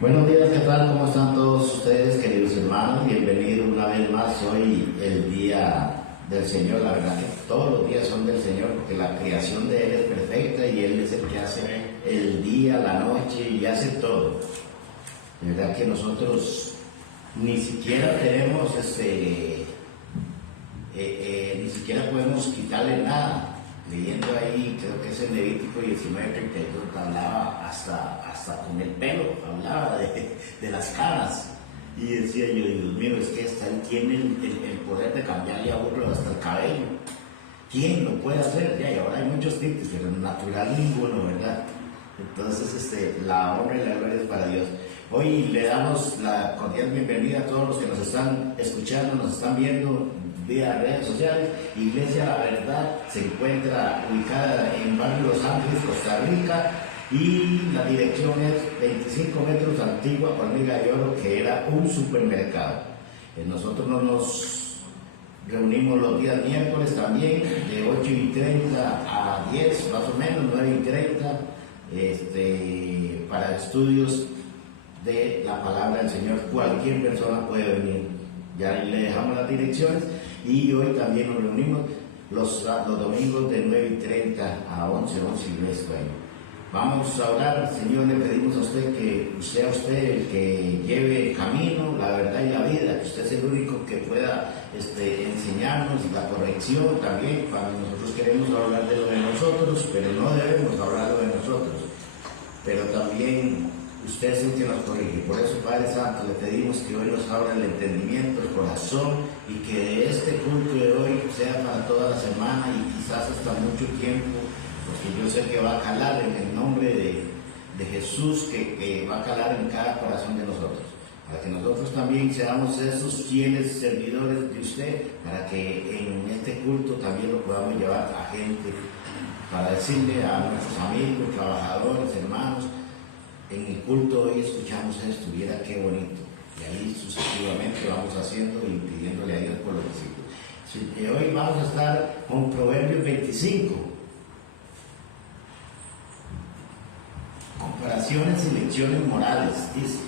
Buenos días, ¿qué tal? ¿Cómo están todos ustedes, queridos hermanos? Bienvenidos una vez más. Hoy el día del Señor. La verdad que todos los días son del Señor, porque la creación de Él es perfecta y Él es el que hace el día, la noche y hace todo. De verdad que nosotros ni siquiera tenemos, ni siquiera podemos quitarle nada. Leyendo ahí, creo que es el Levítico 19:32, hablaba hasta con el pelo, hablaba de las canas. Y decía yo, Dios mío, es que Él tiene el poder de cambiarle a uno hasta el cabello. ¿Quién lo puede hacer? Ya, y ahora hay muchos tipos, pero natural ninguno, ¿verdad? Entonces, la honra y la gloria es para Dios. Hoy le damos la cordial bienvenida a todos los que nos están escuchando, nos están viendo vía redes sociales. Iglesia La Verdad se encuentra ubicada en Barrio Los Ángeles, Costa Rica, y la dirección es 25 metros Antigua Hormiga de Oro, que era un supermercado. Nosotros nos reunimos los días miércoles también, de 8:30 a 10, más o menos, 9:30, para estudios de la palabra del Señor. Cualquier persona puede venir. Ya le dejamos las direcciones. Y hoy también nos reunimos los domingos de 9:30 a 11:10. Vamos a orar. Señor, le pedimos a usted que sea usted el que lleve el camino, la verdad y la vida, que usted es el único que pueda enseñarnos la corrección también. Cuando nosotros queremos hablar de lo de nosotros, pero no debemos hablar de nosotros, pero también usted es el que nos corrige. Por eso, Padre Santo, le pedimos que hoy nos abra el entendimiento, el corazón, y que este culto de hoy sea para toda la semana y quizás hasta mucho tiempo, porque yo sé que va a calar en el nombre de Jesús, que va a calar en cada corazón de nosotros, para que nosotros también seamos esos fieles servidores de usted, para que en este culto también lo podamos llevar a gente, para decirle a nuestros amigos, trabajadores, hermanos: en el culto hoy escuchamos esto, viera qué bonito. Y ahí sucesivamente vamos haciendo y pidiéndole a Dios por los discípulos. Hoy vamos a estar con Proverbios 25. Comparaciones y lecciones morales, dice.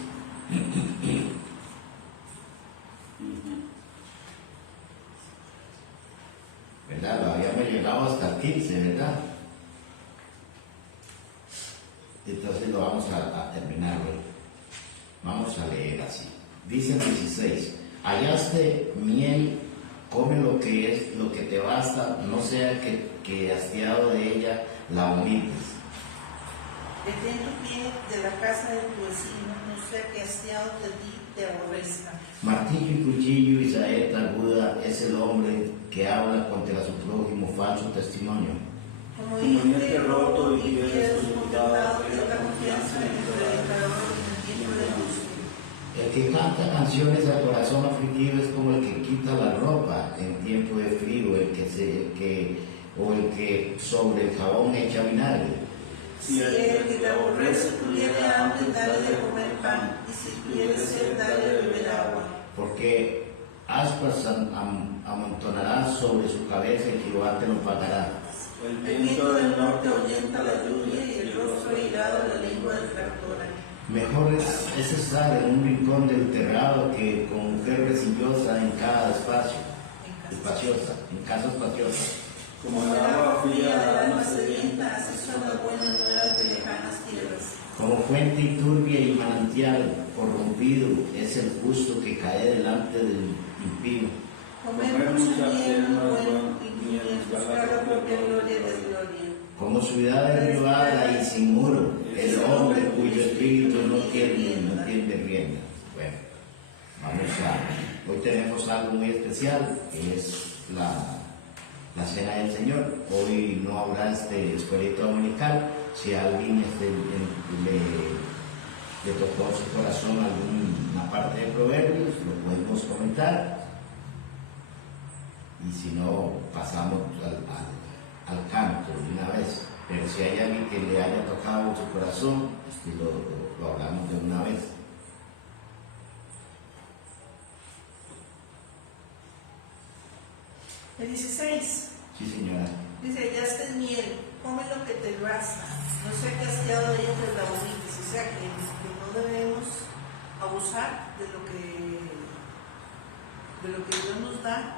¿Verdad? Lo habíamos llegado hasta el 15, ¿verdad? Entonces lo vamos a terminar hoy. Vamos a leer así. Dice el 16: hallaste miel, come lo que te basta, no sea que hastiado de ella la humildes. Detén tu pie de la casa de tu vecino, no sea que hastiado de ti te aborrezca. Martillo y cuchillo y saeta aguda es el hombre que habla contra su prójimo falso testimonio. Como diente roto y pies contemplado de la confianza en el predicador en el tiempo de angustia. El que canta canciones al corazón afligido es como el que quita la ropa en tiempo de frío, el que sobre el jabón echa vinagre. Si el que te aborrece tuviere hambre, dale de comer pan, y si tuviere sed, dale de beber agua. Porque aspas amontonará sobre su cabeza y Jehová te lo pagará. El viento del norte ahuyenta la lluvia y el rostro irado la lengua del tractora. Mejor es estar en un rincón del terrado que con mujer resillosa en casa espaciosa. Como el agua fría del alma sedienta, así son las buenas nuevas de lejanas tierras. Como fuente y turbia y manantial corrompido es el justo que cae delante del impío. Comer mucha miel no es bueno, y buscar la propia gloria y desgloria. Como ciudad derribada y sin muro, el hombre cuyo espíritu no tiene rienda. Bueno, hoy tenemos algo muy especial, que es la cena del Señor. Hoy no habrá escuelita dominical. Si a alguien le tocó su corazón alguna parte de Proverbios, lo podemos comentar. Y si no, pasamos al canto de una vez. Pero si hay alguien que le haya tocado su corazón, lo hablamos de una vez. El 16. Sí, señora. Dice: hallaste miel, come lo que te basta, no sea que hastiado de ella te la humildes. O sea que no debemos podemos abusar de lo que Dios nos da.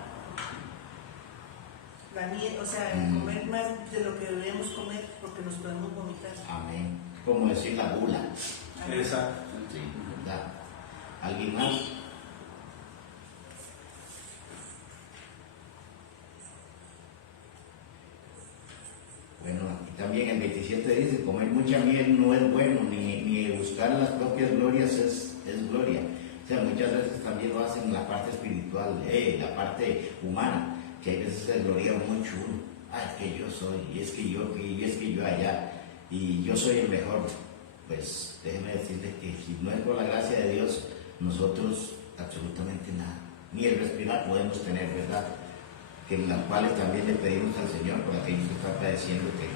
O sea, comer más de lo que debemos comer porque nos podemos vomitar. Amén. Como decir la gula. Exacto. Sí, ¿verdad? ¿Alguien más? Bueno, aquí también el 27 dice, comer mucha miel no es bueno, ni buscar las propias glorias es gloria. O sea, muchas veces también lo hacen en la parte espiritual, la parte humana, que a veces se gloria mucho uno. Es que yo soy, y es que yo allá, y yo soy el mejor. Pues déjeme decirle que si no es por la gracia de Dios, nosotros absolutamente nada. Ni el respirar podemos tener, ¿verdad? Que en las cuales también le pedimos al Señor por aquellos que están padeciendo que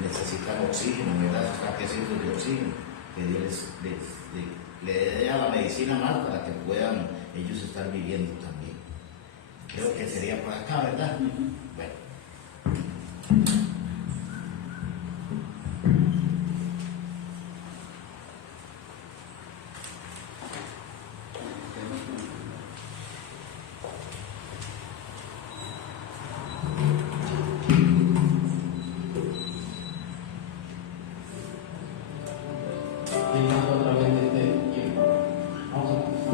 necesitan oxígeno, ¿verdad? Escaquecidos de oxígeno, que Dios le dé a la medicina más para que puedan ellos estar viviendo también. Creo que sería por acá, ¿verdad? Bueno. Brindando a través de este tiempo. Vamos a empezar.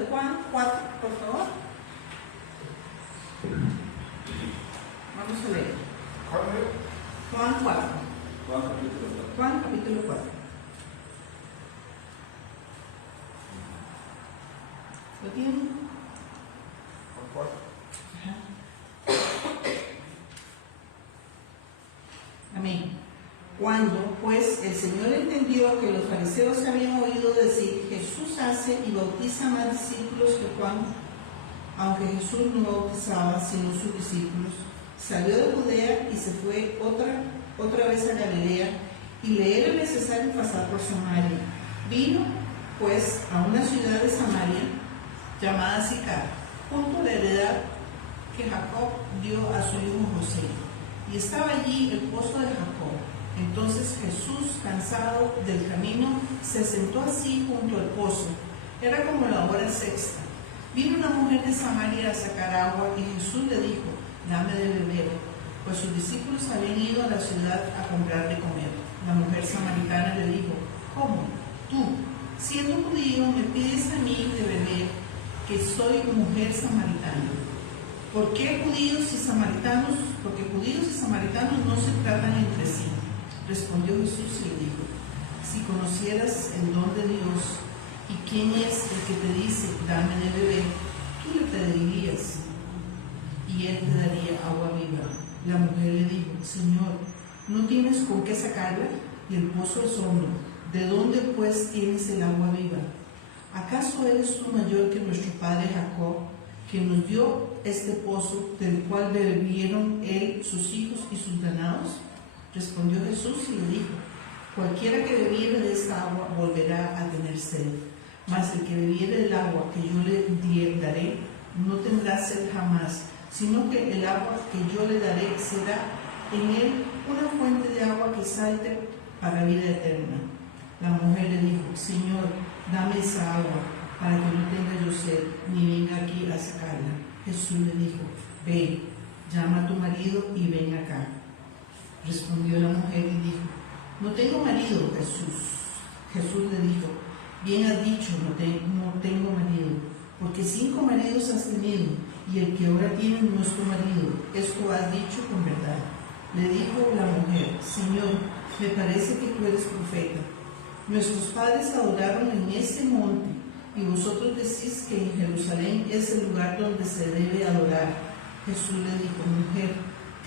ver Juan 4, por favor. Vamos a leer. Juan 4. Juan capítulo 4. Juan capítulo 4. ¿Lo tienen? Ajá. Amén. Cuando pues el Señor entendió que los fariseos habían oído decir, Jesús hace y bautiza más discípulos que Juan, aunque Jesús no bautizaba sino sus discípulos, salió de Judea y se fue otra vez a Galilea, y le era necesario pasar por Samaria. Vino pues a una ciudad de Samaria llamada Sicar, junto a la heredad que Jacob dio a su hijo José, y estaba allí el pozo de Jacob. Entonces Jesús, cansado del camino, se sentó así junto al pozo. Era como la hora sexta. Vino una mujer de Samaria a sacar agua, y Jesús le dijo, dame de beber, pues sus discípulos habían ido a la ciudad a comprar de comer. La mujer samaritana le dijo, ¿cómo? Tú, siendo judío, me pides a mí de beber, que soy mujer samaritana. ¿Por qué judíos y samaritanos? Porque judíos y samaritanos no se tratan entre sí. Respondió Jesús y le dijo, si conocieras el don de Dios y quién es el que te dice, dame de beber, tú le pedirías y él te daría agua viva. La mujer le dijo, Señor, ¿no tienes con qué sacarla? Y el pozo es hondo. ¿De dónde pues tienes el agua viva? ¿Acaso eres tú mayor que nuestro padre Jacob, que nos dio este pozo, del cual bebieron él, sus hijos y sus ganados? Respondió Jesús y le dijo, cualquiera que bebiere de esta agua volverá a tener sed, mas el que bebiere del agua que yo le daré no tendrá sed jamás, sino que el agua que yo le daré será en él una fuente de agua que salte para vida eterna. La mujer le dijo, Señor, dame esa agua para que no tenga yo sed, ni venga aquí a sacarla. Jesús le dijo, ve, llama a tu marido y ven acá. Respondió la mujer y dijo, no tengo marido, Jesús. Jesús le dijo, bien has dicho, no tengo marido, porque 5 maridos has tenido, y el que ahora tienes no es tu marido. Esto has dicho con verdad. Le dijo la mujer, Señor, me parece que tú eres profeta. Nuestros padres adoraron en este monte, y vosotros decís que en Jerusalén es el lugar donde se debe adorar. Jesús le dijo, mujer,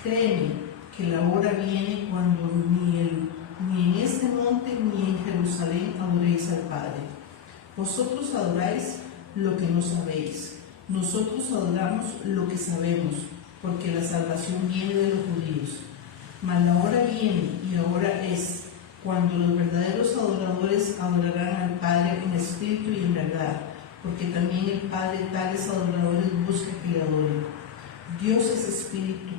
créeme que la hora viene cuando ni en este monte ni en Jerusalén adoréis al Padre. Vosotros adoráis lo que no sabéis. Nosotros adoramos lo que sabemos, porque la salvación viene de los judíos. Mas la hora viene, y ahora es, cuando los verdaderos adoradores adorarán al Padre en espíritu y en verdad, porque también el Padre tales adoradores busca que le adoren. Dios es espíritu,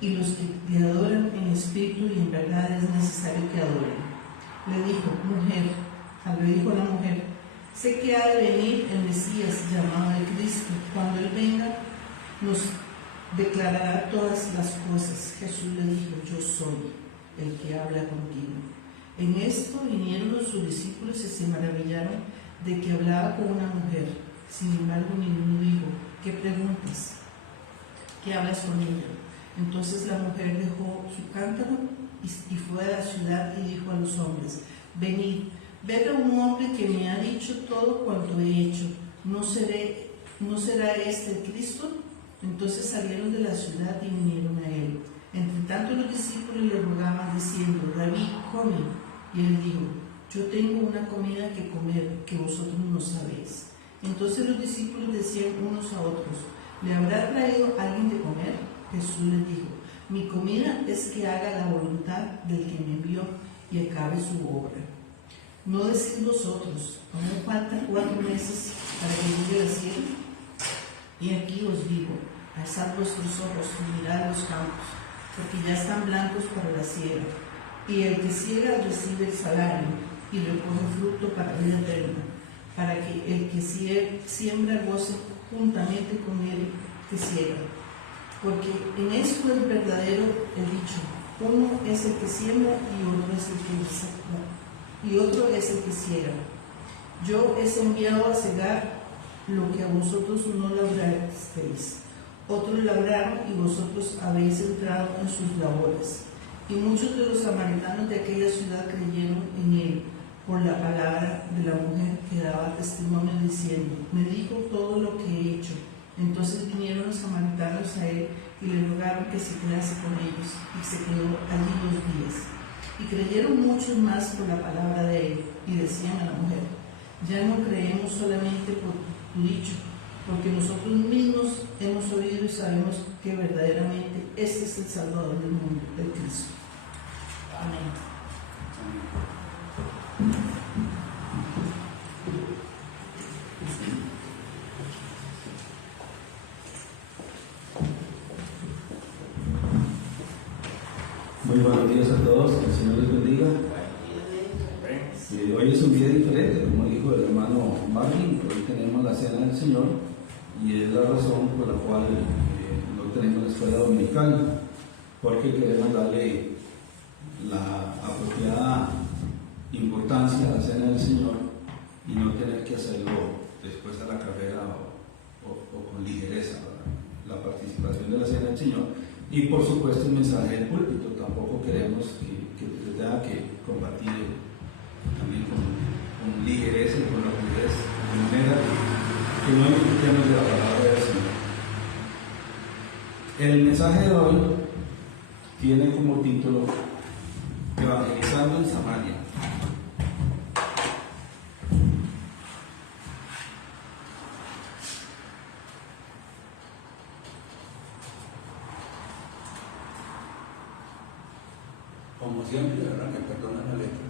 y los que le adoran en espíritu y en verdad es necesario que adoren. Le dijo a la mujer, sé que ha de venir el Mesías llamado el Cristo. Cuando Él venga, nos declarará todas las cosas. Jesús le dijo, yo soy el que habla contigo. En esto vinieron sus discípulos y se maravillaron de que hablaba con una mujer. Sin embargo, ninguno dijo, ¿qué preguntas? ¿Qué hablas con ella? Entonces la mujer dejó su cántaro y fue a la ciudad y dijo a los hombres, venid, ved a un hombre que me ha dicho todo cuanto he hecho. ¿No será este el Cristo? Entonces salieron de la ciudad y vinieron a él. Entre tanto los discípulos le rogaban diciendo, Rabí, come. Y él dijo, yo tengo una comida que comer que vosotros no sabéis. Entonces los discípulos decían unos a otros, ¿le habrá traído alguien de comer? Jesús les dijo, mi comida es que haga la voluntad del que me envió y acabe su obra. ¿No decís vosotros, aún faltan 4 meses para que llegue la siega? Y aquí os digo, alzad vuestros ojos y mirad los campos, porque ya están blancos para la siega. Y el que ciega recibe el salario y recoge fruto para vida eterna, para que el que siembra goce juntamente con el que ciega. Porque en esto es verdadero el dicho, uno es el que siembra y otro es el que ciega. Yo he enviado a cegar lo que a vosotros no labrasteis. Otros labraron y vosotros habéis entrado en sus labores. Y muchos de los samaritanos de aquella ciudad creyeron en él por la palabra de la mujer que daba testimonio diciendo: me dijo todo lo que he hecho. Entonces vinieron los samaritanos a él y le rogaron que se quedase con ellos, y se quedó allí 2 días. Y creyeron muchos más por la palabra de él, y decían a la mujer: ya no creemos solamente por tu dicho, porque nosotros mismos hemos oído y sabemos que verdaderamente este es el Salvador del mundo, el Cristo. Amén. Muy buenos días a todos, que el Señor les bendiga. Hoy es un día diferente, como dijo el hermano Marvin. Hoy tenemos la cena del Señor y es la razón por la cual no tenemos la escuela dominical, porque queremos darle la apropiada importancia a la cena del Señor y no tener que hacerlo después de la carrera o con ligereza, ¿verdad? La participación de la cena del Señor y por supuesto el mensaje del púlpito. Tampoco queremos que se tenga que compartir también con ligereza y con rapidez, de manera que no disfrutemos de la palabra del Señor. El mensaje de hoy tiene como título Evangelizando en Samaria. Como siempre, ¿verdad? Me perdonan la letra.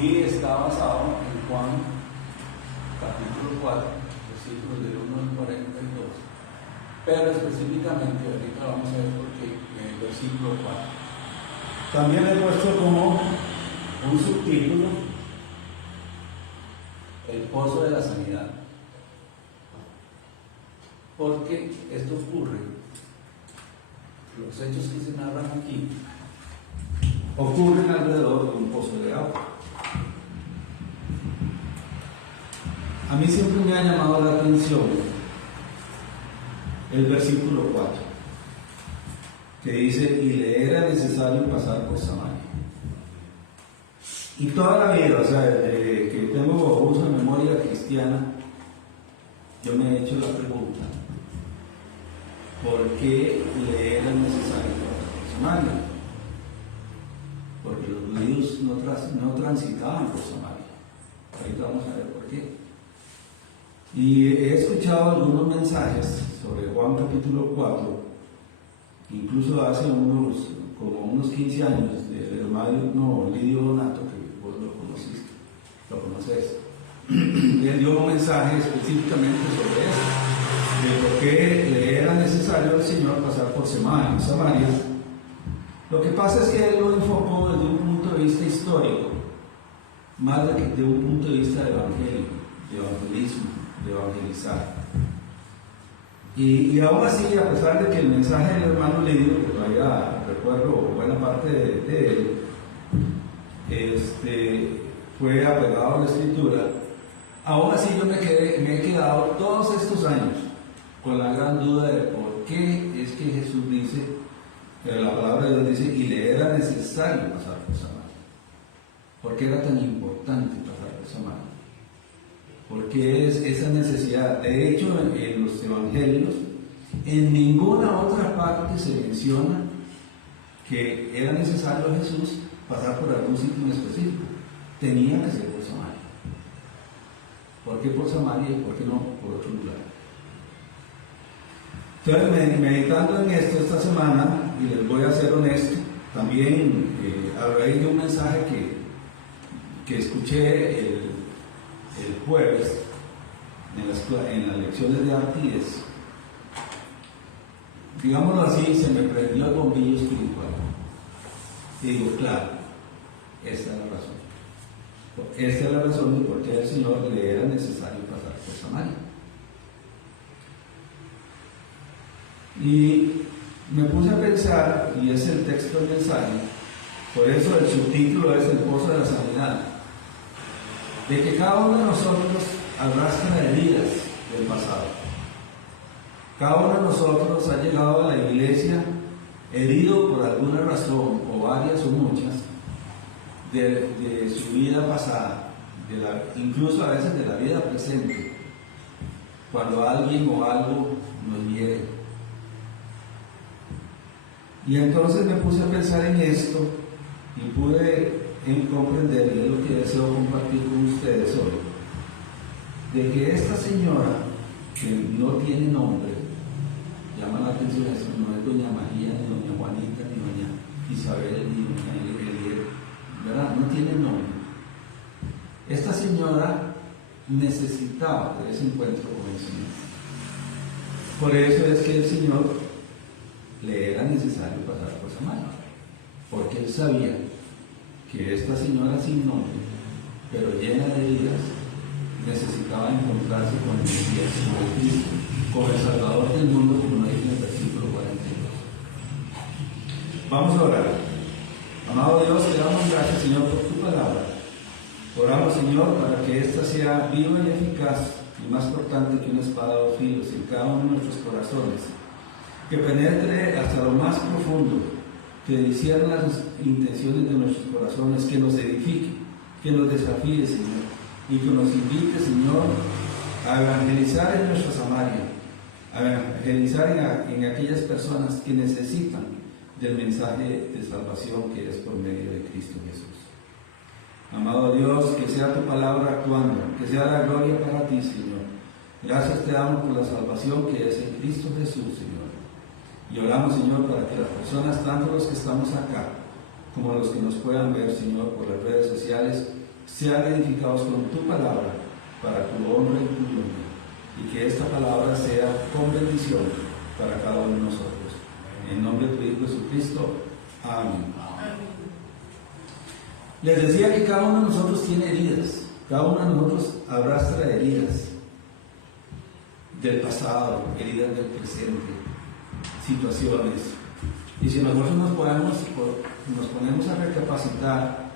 Y está basado en Juan, capítulo 4, versículos del 1 al 42. Pero específicamente, ahorita vamos a ver por qué, en el versículo 4. También he puesto como un subtítulo el pozo de la sanidad. Porque esto ocurre, los hechos que se narran aquí, ocurren alrededor de un pozo de agua. A mí siempre me ha llamado la atención el versículo 4, que dice: y le era necesario pasar por Samaria. Y toda la vida, o sea, desde que tengo uso de memoria cristiana, yo me he hecho la pregunta: ¿por qué le era necesario pasar por Samaria? Porque los judíos no transitaban por Samaria. Ahorita vamos a ver por qué. Y he escuchado algunos mensajes sobre Juan capítulo 4, incluso hace como unos 15 años, del hermano Lidio Donato, que vos lo conoces. Él dio un mensaje específicamente sobre eso, de por qué le era necesario al Señor pasar por Samaria. Lo que pasa es que él lo enfocó desde un punto de vista histórico, más de un punto de vista de evangelio, de evangelismo, de evangelizar. Y aún así, a pesar de que el mensaje del hermano Lidio, que todavía recuerdo buena parte de él, fue apegado a la Escritura, aún así yo me he quedado todos estos años con la gran duda de por qué es que Jesús dice, la palabra de Dios dice, y le era necesario pasar por Samaria. ¿Por qué era tan importante pasar por Samaria? Porque es esa necesidad. De hecho, en los evangelios, en ninguna otra parte se menciona que era necesario a Jesús pasar por algún sitio en específico. Tenía que ser por Samaria. ¿Por qué por Samaria y por qué no por otro lugar? Entonces, meditando en esto esta semana, y les voy a ser honesto, también a raíz de un mensaje que escuché el jueves en las lecciones de Artides, digámoslo así, se me prendió el bombillo espiritual. Y digo, claro, esta es la razón. Esta es la razón de por qué al Señor le era necesario pasar por Samaria. Y me puse a pensar, y es el texto del mensaje, por eso el subtítulo es el pozo de la sanidad, de que cada uno de nosotros arrastra heridas del pasado. Cada uno de nosotros ha llegado a la iglesia herido por alguna razón, o varias o muchas, de su vida pasada, incluso a veces de la vida presente, cuando alguien o algo nos hiere. Y entonces me puse a pensar en esto y pude comprender, y es lo que deseo compartir con ustedes hoy, de que esta señora, que no tiene nombre, llama la atención, eso no es doña María, ni doña Juanita, ni doña Isabel, ni doña Eliel, ¿verdad? No tiene nombre. Esta señora necesitaba de ese encuentro con el Señor. Por eso es que el Señor le era necesario pasar por Samaria, porque él sabía que esta señora sin nombre, pero llena de heridas, necesitaba encontrarse con el Mesías, con el Cristo, con el Salvador del mundo, como dice en el versículo 42. Vamos a orar. Amado Dios, te damos gracias, Señor, por tu palabra. Oramos, Señor, para que ésta sea viva y eficaz y más cortante que una espada de dos filos en cada uno de nuestros corazones, que penetre hasta lo más profundo, que discierna las intenciones de nuestros corazones, que nos edifique, que nos desafíe, Señor, y que nos invite, Señor, a evangelizar en nuestra Samaria, a evangelizar en aquellas personas que necesitan del mensaje de salvación que es por medio de Cristo Jesús. Amado Dios, que sea tu palabra actuando, que sea la gloria para ti, Señor. Gracias te damos por la salvación que es en Cristo Jesús, Señor. Y oramos, Señor, para que las personas, tanto los que estamos acá, como los que nos puedan ver, Señor, por las redes sociales, sean edificados con tu palabra, para tu honra y tu gloria. Y que esta palabra sea con bendición para cada uno de nosotros. En nombre de tu Hijo Jesucristo. Amén. Les decía que cada uno de nosotros tiene heridas. Cada uno de nosotros arrastra heridas del pasado, heridas del presente, situaciones. Y si nosotros nos ponemos a recapacitar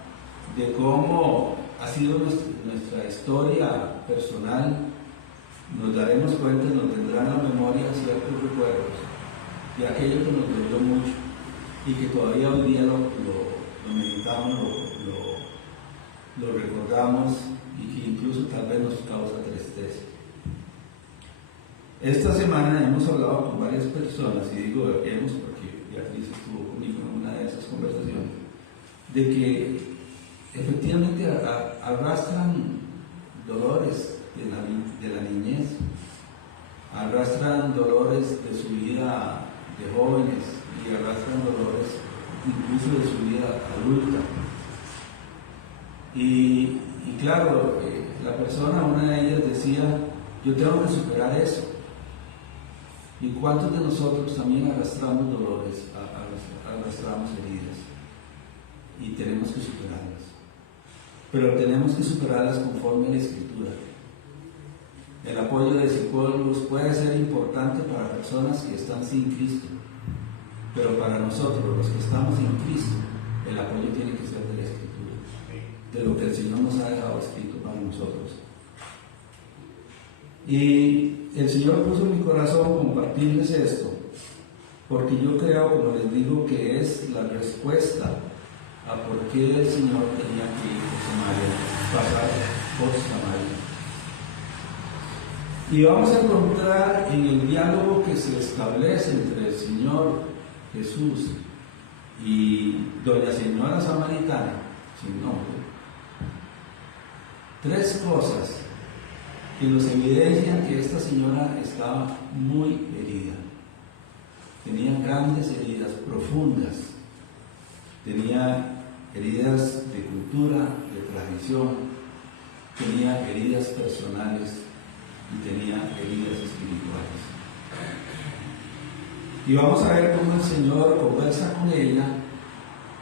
de cómo ha sido nuestra historia personal, nos daremos cuenta y nos tendrán en la memoria ciertos recuerdos de aquello que nos dolió mucho y que todavía hoy día lo meditamos, lo recordamos y que incluso tal vez nos causa tristeza. Esta semana hemos hablado con varias personas, y digo hemos porque Beatriz estuvo conmigo en una de esas conversaciones, de que efectivamente arrastran dolores de la niñez, arrastran dolores de su vida de jóvenes y arrastran dolores incluso de su vida adulta. Y claro, la persona, una de ellas decía, yo tengo que superar eso. ¿Y cuántos de nosotros también arrastramos dolores, arrastramos heridas? Y tenemos que superarlas. Pero tenemos que superarlas conforme a la Escritura. El apoyo de psicólogos puede ser importante para personas que están sin Cristo, pero para nosotros, los que estamos en Cristo, el apoyo tiene que ser de la Escritura, de lo que el Señor nos ha dejado escrito para nosotros. Y el Señor puso en mi corazón compartirles esto, porque yo creo, como les digo, que es la respuesta a por qué el Señor tenía que ir por Samaria, pasar por Samaria. Y vamos a encontrar en el diálogo que se establece entre el Señor Jesús y doña señora samaritana, sin nombre, tres cosas que nos evidencian que esta señora estaba muy herida. Tenía grandes heridas profundas, tenía heridas de cultura, de tradición, tenía heridas personales y tenía heridas espirituales. Y vamos a ver cómo el Señor conversa con ella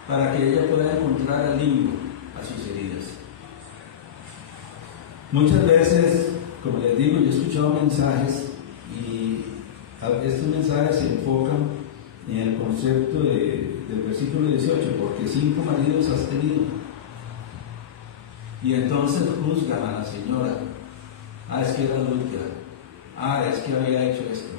para que ella pueda encontrar alivio a sus heridas. Muchas veces, como les digo, yo he escuchado mensajes y estos mensajes se enfocan en el concepto del versículo 18, porque 5 maridos has tenido. Y entonces juzgan a la señora, es que era adúltera, es que había hecho esto,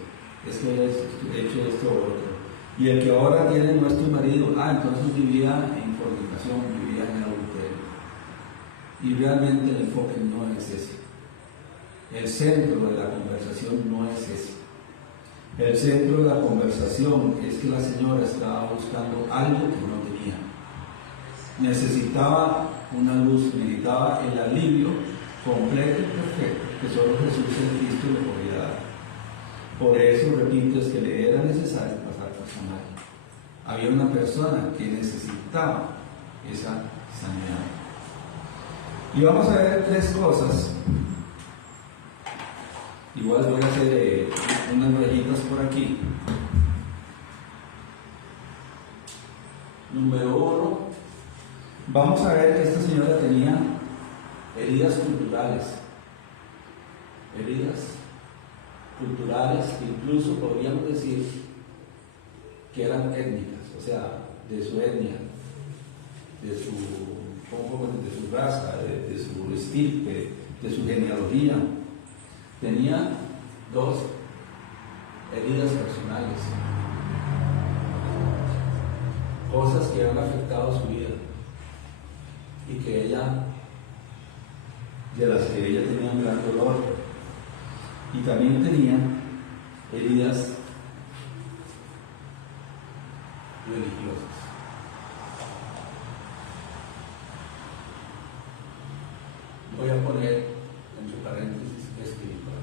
es que había hecho esto o otro. Y el que ahora tiene nuestro marido, entonces vivía en fornicación, vivía en adulterio. Y realmente el enfoque no es ese. El centro de la conversación no es ese. El centro de la conversación es que la señora estaba buscando algo que no tenía. Necesitaba una luz, necesitaba el alivio completo y perfecto que solo Jesús en Cristo le podía dar. Por eso, repito, es que le era necesario pasar por Samaria. Había una persona que necesitaba esa sanidad. Y vamos a ver 3 cosas. Igual voy a hacer unas rayitas por aquí. Número 1, vamos a ver que esta señora tenía heridas culturales. Heridas culturales que incluso podríamos decir que eran étnicas, o sea, de su etnia, de su raza, de su estirpe, de su genealogía. Tenía 2 heridas personales, cosas que han afectado su vida y de las que ella tenía un gran dolor. Y también tenía heridas religiosas. Voy a poner entre paréntesis espirituales.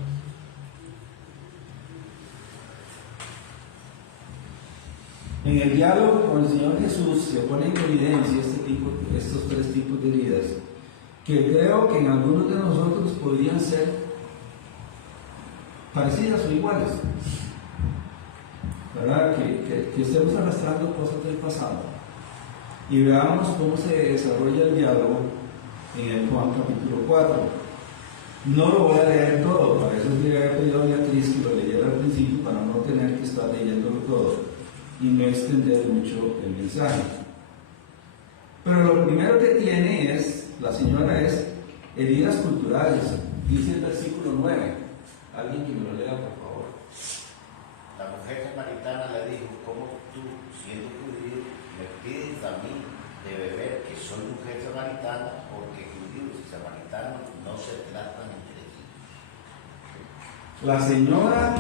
En el diálogo con el Señor Jesús se pone en evidencia estos 3 tipos de heridas, que creo que en algunos de nosotros podrían ser parecidas o iguales, ¿verdad? Que estemos arrastrando cosas del pasado. Y veamos cómo se desarrolla el diálogo en el Juan capítulo 4. No lo voy a leer todo, para eso le había pedido a Beatriz que lo leyera al principio para no tener que estar leyéndolo todo y no extender mucho el mensaje. Pero lo primero que tiene la señora es heridas culturales. Dice el versículo 9. Alguien que me lo lea, por favor. La mujer samaritana le dijo: ¿cómo tú, siendo judío, me pides a mí de beber, que soy mujer samaritana? Porque judíos y samaritanos no se tratan entre sí. La señora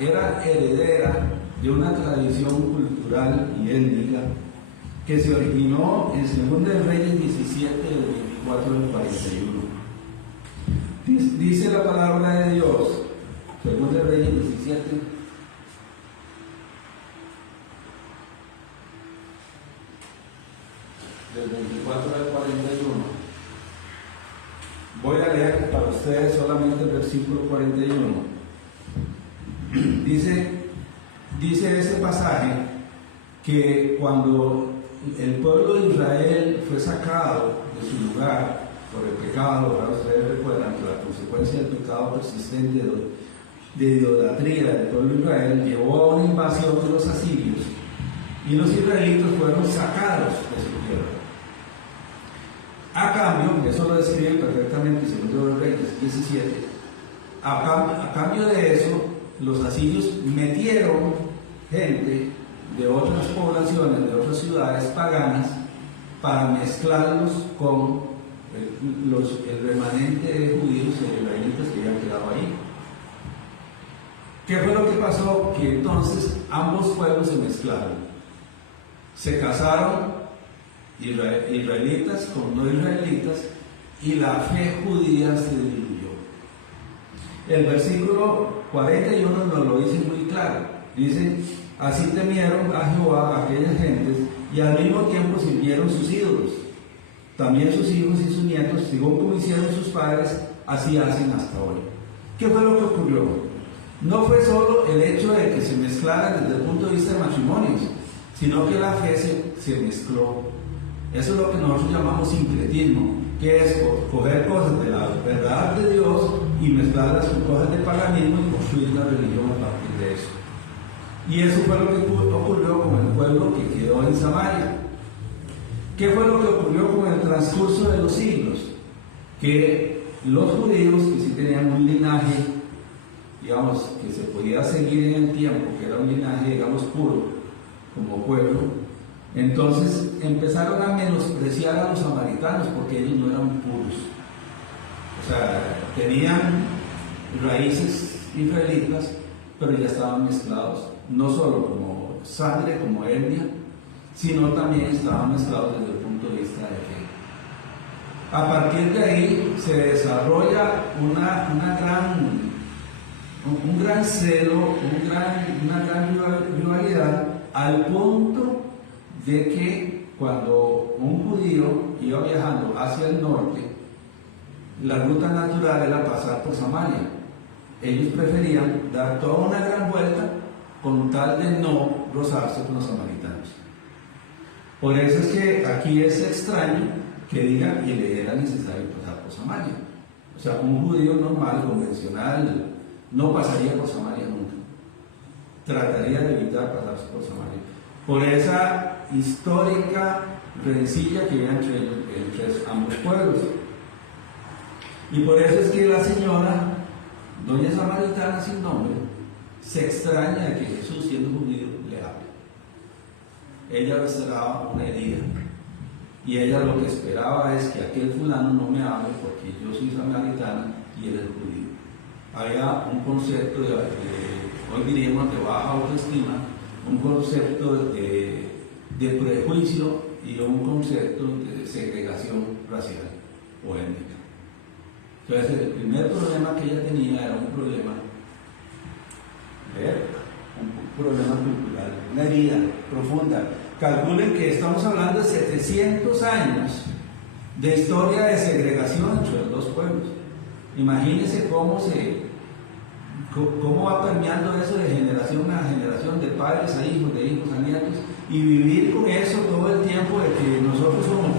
era heredera de una tradición cultural y étnica que se originó en 2 Reyes 17, del 24 al 41. Dice la palabra de Dios, 2 Reyes 17, del 24 al 41. Voy a leer para ustedes solamente el versículo 41. Dice ese pasaje que cuando el pueblo de Israel fue sacado de su lugar por el pecado, ahora ustedes recuerdan que la consecuencia del pecado persistente de idolatría del pueblo de Israel llevó a una invasión de los asirios y los israelitas fueron sacados de su tierra. A cambio, eso lo describe perfectamente en 2 Reyes 17, a cambio de eso, los asirios metieron gente de otras poblaciones, de otras ciudades paganas, para mezclarlos con el remanente de judíos e israelitas que habían quedado ahí. ¿Qué fue lo que pasó? Que entonces ambos pueblos se mezclaron. Se casaron israelitas con no israelitas y la fe judía se diluyó. El versículo 41 nos lo dice muy claro. Dice: así temieron a Jehová aquellas gentes y al mismo tiempo sirvieron sus ídolos. También sus hijos y sus nietos, según como hicieron sus padres, así hacen hasta hoy. ¿Qué fue lo que ocurrió? No fue solo el hecho de que se mezclaran desde el punto de vista de matrimonios, sino que la fe se mezcló. Eso es lo que nosotros llamamos sincretismo, que es coger cosas de la verdad de Dios y mezclarlas con cosas del paganismo y construir la religión a partir de eso. Y eso fue lo que ocurrió con el pueblo que quedó en Samaria. ¿Qué fue lo que ocurrió con el transcurso de los siglos? Que los judíos, que sí tenían un linaje, digamos, que se podía seguir en el tiempo, que era un linaje, digamos, puro, como pueblo, entonces empezaron a menospreciar a los samaritanos porque ellos no eran puros. O sea, tenían raíces israelitas, pero ya estaban mezclados, no solo como sangre, como etnia, sino también estaban mezclados desde el punto de vista de fe. A partir de ahí se desarrolla un gran celo, una gran rivalidad, al punto de que cuando un judío iba viajando hacia el norte, la ruta natural era pasar por Samaria. Ellos preferían dar toda una gran vuelta con tal de no rozarse con los samaritanos. Por eso es que aquí es extraño que diga que le era necesario pasar por Samaria. O sea, un judío normal, convencional, no pasaría por Samaria nunca. Trataría de evitar pasarse por Samaria. Por esa histórica rencilla que había entre ambos pueblos. Y por eso es que la señora, doña Samaritana sin nombre, se extraña de que Jesús, siendo judío, le hable. Ella restauraba una herida. Y ella lo que esperaba es que aquel fulano no me hable porque yo soy samaritana y él es judío. Había un concepto hoy diríamos, de baja autoestima, un concepto de prejuicio y un concepto de segregación racial o étnica. Entonces, el primer problema que ella tenía era un problema cultural, una herida profunda. Calculen que estamos hablando de 700 años de historia de segregación entre los dos pueblos. Imagínense cómo va permeando eso de generación a generación, de padres a hijos, de hijos a nietos, y vivir con eso todo el tiempo de que nosotros somos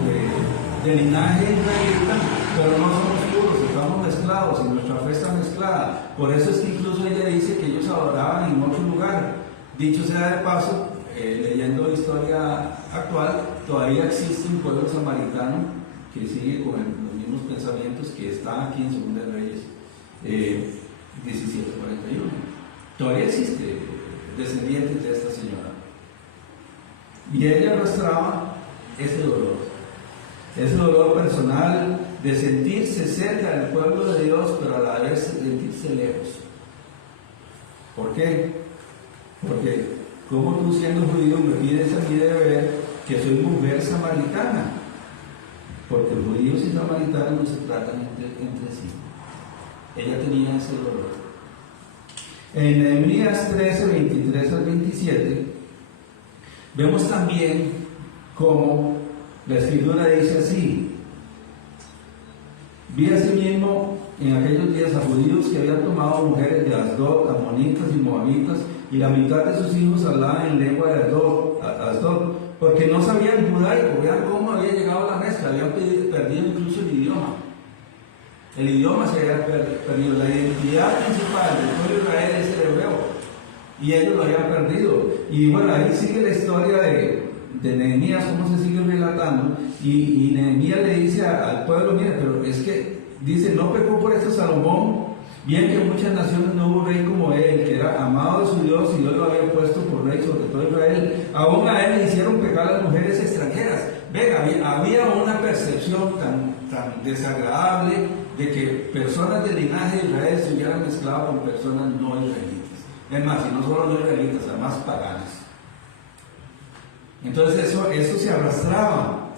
de linaje israelita, pero no somos puros, estamos mezclados y nuestra fe está mezclada. Por eso es que incluso ella dice que ellos adoraban en otro lugar. Dicho sea de paso, leyendo la historia actual, todavía existe un pueblo samaritano que sigue con los mismos pensamientos que está aquí en 2 Reyes 17:41. Todavía existe descendientes de esta señora. Y ella arrastraba ese dolor personal de sentirse cerca del pueblo de Dios, pero a la vez sentirse lejos. ¿Por qué? Porque como tú, siendo judío, me pides a mí de ver que soy mujer samaritana, porque los judíos y samaritanos no se tratan entre sí. Ella tenía ese dolor. En Nehemías 13, 23 al 27, vemos también cómo la escritura dice así: vi asimismo en aquellos días a judíos que habían tomado mujeres de Asdod, amonitas y moabitas, y la mitad de sus hijos hablaban en lengua de Asdod, porque no sabían judaico. Vean cómo había llegado la mezcla, habían perdido incluso el idioma. El idioma se había perdido, la identidad principal del pueblo de Israel es el hebreo, y ellos lo habían perdido. Y bueno, ahí sigue la historia de Nehemías, cómo se sigue relatando, y Nehemías le dice al pueblo: mire, pero es que, dice, no pecó por esto Salomón, bien que en muchas naciones no hubo rey como él, que era amado de su Dios, y Dios lo había puesto por rey sobre todo Israel. Aún a él le hicieron pecar las mujeres extranjeras. Venga, había una percepción tan desagradable de que personas del linaje de Israel se hubieran mezclado con personas no israelitas. Es más, y no solo no israelitas, además paganas. Entonces eso se arrastraba.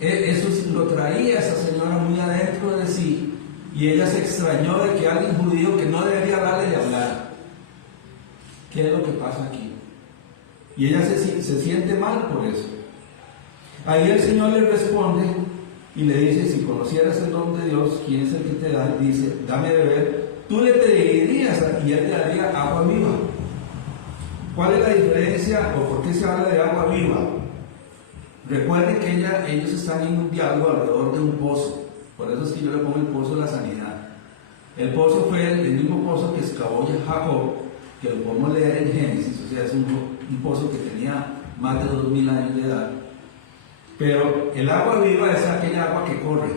Eso lo traía esa señora muy adentro de sí, y ella se extrañó de que alguien judío que no debería hablarle de hablar. ¿Qué es lo que pasa aquí? Y ella se siente mal por eso. Ahí el Señor le responde y le dice: si conocieras el don de Dios, ¿quién es el que te da? Dice: dame de beber. Tú le pedirías y él te daría agua viva. ¿Cuál es la diferencia o por qué se habla de agua viva? Recuerden que ellos están en un diálogo alrededor de un pozo. Por eso es que yo le pongo el pozo de la sanidad. El pozo fue el mismo pozo que excavó Jacob, que lo podemos leer en Génesis. O sea, es un pozo que tenía más de 2000 años de edad. Pero el agua viva es aquella agua que corre.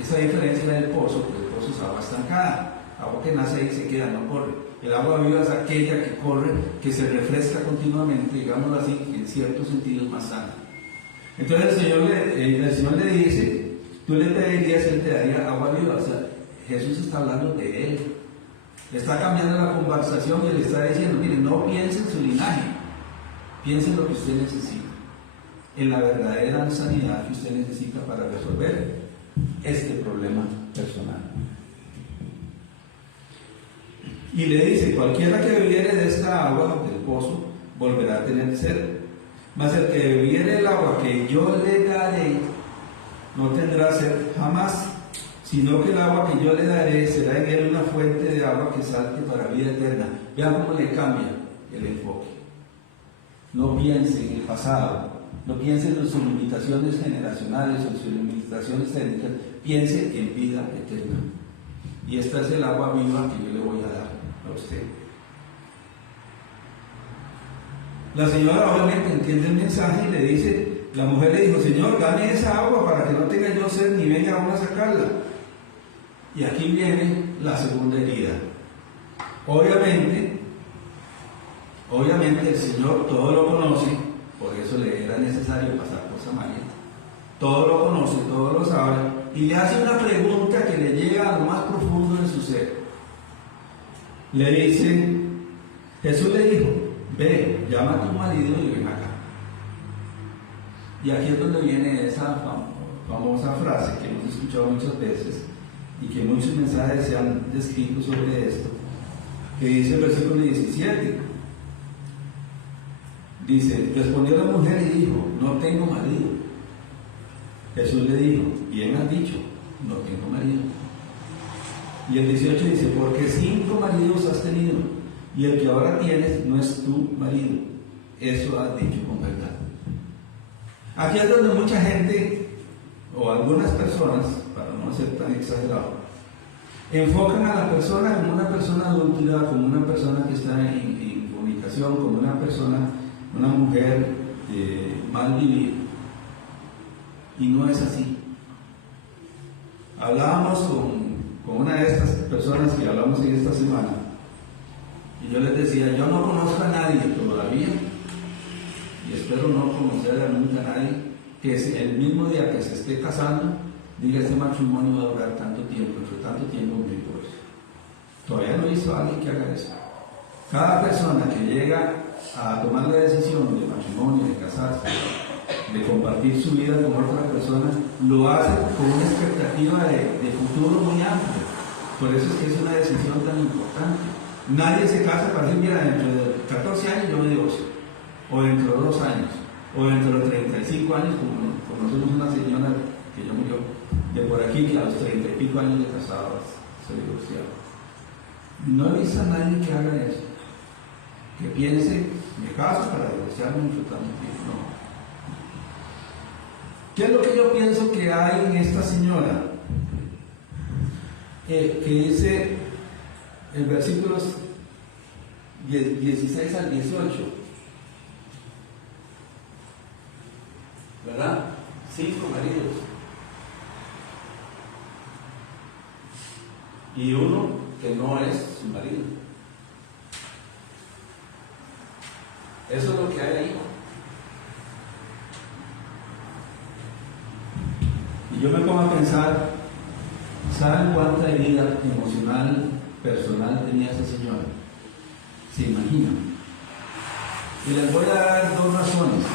Esa diferencia del pozo, pues el pozo es agua estancada, agua que nace ahí y se queda, no corre. El agua viva es aquella que corre, que se refresca continuamente, digámoslo así, en ciertos sentidos más sana. Entonces el Señor le dice, tú le pedirías, Él te daría agua viva. O sea, Jesús está hablando de Él. Está cambiando la conversación y le está diciendo, mire, no piense en su linaje, piense en lo que usted necesita, en la verdadera sanidad que usted necesita para resolver este problema personal. Y le dice, cualquiera que bebiere de esta agua del pozo volverá a tener sed, mas el que bebiere el agua que yo le daré no tendrá sed jamás, sino que el agua que yo le daré será en él una fuente de agua que salte para vida eterna. Vean cómo le cambia el enfoque. No piense en el pasado, no piense en sus limitaciones generacionales o en sus limitaciones técnicas, piense en vida eterna. Y esta es el agua viva que yo le voy a dar a usted. La señora obviamente entiende el mensaje y le dice, la mujer le dijo, Señor, dame esa agua para que no tenga yo sed ni venga aún a sacarla. Y aquí viene la segunda herida. Obviamente el Señor todo lo conoce, por eso le era necesario pasar por Samaria. Todo lo conoce, todo lo sabe, y le hace una pregunta que le llega a lo más profundo de su ser. Le dice, Jesús le dijo, ve, llama a tu marido y ven acá. Y aquí es donde viene esa famosa frase que hemos escuchado muchas veces y que muchos mensajes se han descrito sobre esto, que dice el versículo 17. Dice, respondió la mujer y dijo, no tengo marido. Jesús le dijo, bien has dicho, no tengo marido. Y el 18 dice, porque 5 maridos has tenido, y el que ahora tienes no es tu marido. Eso has dicho con verdad. Aquí es donde mucha gente, o algunas personas, para no ser tan exagerado, enfocan a la persona como una persona adúltera, como una persona que está en fornicación, como una persona, una mujer mal vivida. Y no es así. Hablábamos con una de estas personas que hablamos en esta semana, y yo les decía, yo no conozco a nadie todavía, y espero no conocer a nunca a nadie, que el mismo día que se esté casando, diga, este matrimonio va a durar tanto tiempo, entre tanto tiempo me divorcio. Todavía no he visto a alguien que haga eso. Cada persona que llega a tomar la decisión de matrimonio, de casarse, de compartir su vida con otra persona, lo hace con una expectativa de futuro muy amplio. Por eso es que es una decisión tan importante. Nadie se casa para decir, mira, dentro de 14 años yo me divorcio, o dentro de 2 años, o dentro de 35 años, como conocemos una señora que ya murió de por aquí, que a los 30 y pico años de casada se divorciaba. No he visto a nadie que haga eso, que piense, me caso para divorciarme en tanto tiempo. No. ¿Qué es lo que yo pienso que hay en esta señora? Que dice en versículos 16 al 18, ¿verdad? 5 maridos y uno que no es su marido. Eso es lo que hay ahí. Y yo me pongo a pensar, ¿saben cuánta herida emocional, personal tenía esa señora? ¿Se imaginan? Y les voy a dar 2 razones.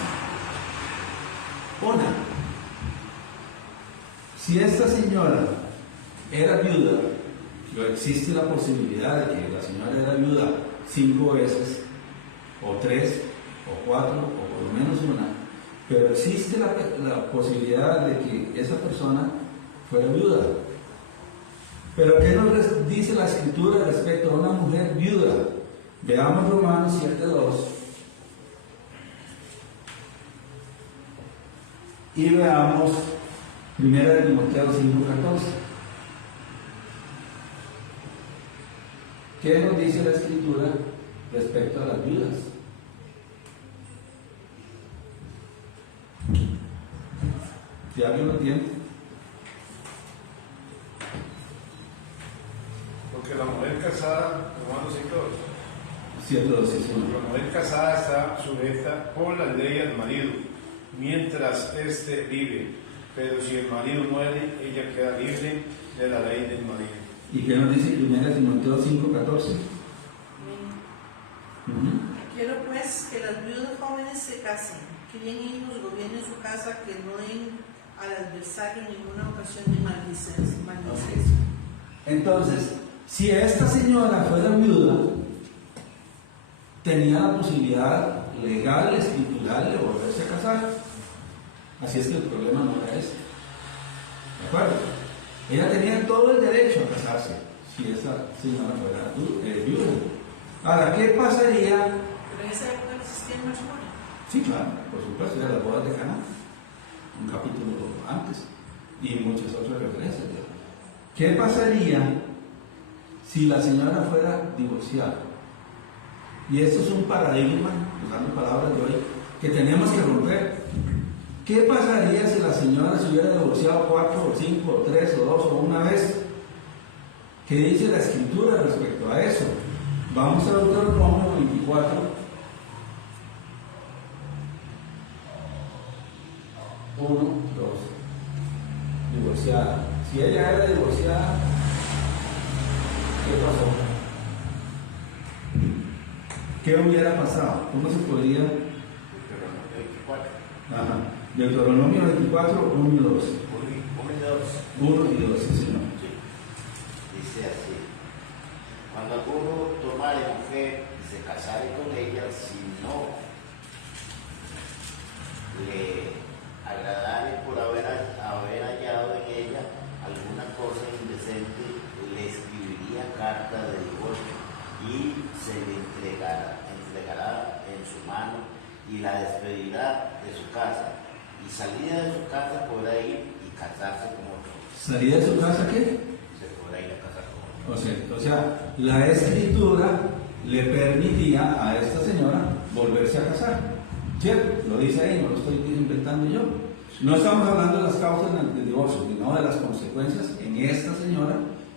Una, si esta señora era viuda, existe la posibilidad de que la señora era viuda 5 veces, o 3, o 4, o por lo menos una, pero existe la posibilidad de que esa persona fuera viuda. Pero ¿qué nos dice la Escritura respecto a una mujer viuda? Veamos Romanos 7:2 y veamos 1 Timoteo 5:14. ¿Qué nos dice la Escritura respecto a las viudas? ¿Si alguien lo tiene? Porque la mujer casada, Romanos 5:2, 7:12, sí. la mujer casada está sujeta por la ley al marido, mientras éste vive. Pero si el marido muere, ella queda libre de la ley del marido. ¿Y qué nos dice 1 Timoteo 5:14? Quiero pues que las viudas jóvenes se casen, críen hijos, gobiernen su casa, que no den al adversario en ninguna ocasión de maldicencia. Entonces, si esta señora fuera viuda, tenía la posibilidad legal, escritural de volverse a casar. Así es que el problema no era ese. ¿De acuerdo? Ella tenía todo el derecho a casarse si esta señora fuera viuda. Ahora, ¿qué pasaría? Pero en esa época no existía el matrimonio. Sí, claro, por supuesto, era las bodas de Caná, un capítulo antes, y muchas otras referencias. ¿Qué pasaría si la señora fuera divorciada? Y esto es un paradigma, usando palabras de hoy, que tenemos que romper. ¿Qué pasaría si la señora se hubiera divorciado 4 o 5 o 3 o 2 o una vez? ¿Qué dice la escritura respecto a eso? Vamos a Deuteronomio 24. Uno, dos. Divorciada. Si ella era divorciada, ¿qué pasó? ¿Qué hubiera pasado? ¿Cómo se podría? Ajá. Deuteronomio 24, 1 y 2. 1 y 2, sí, señor. Dice así: cuando alguno tomare mujer y se casare con ella, si no le agradare por haber hallado en ella alguna cosa indecente, le escribiría carta de divorcio y se le entregará en su mano y la despedirá de su casa, y salida de su casa podrá ir y casarse con otro. ¿Salida de su casa qué? Se podrá ir a casar con otro. O sea, la escritura le permitía a esta señora volverse a casar. ¿Cierto? Lo dice ahí, no lo estoy inventando yo. No estamos hablando de las causas del divorcio, sino de las consecuencias en esta señora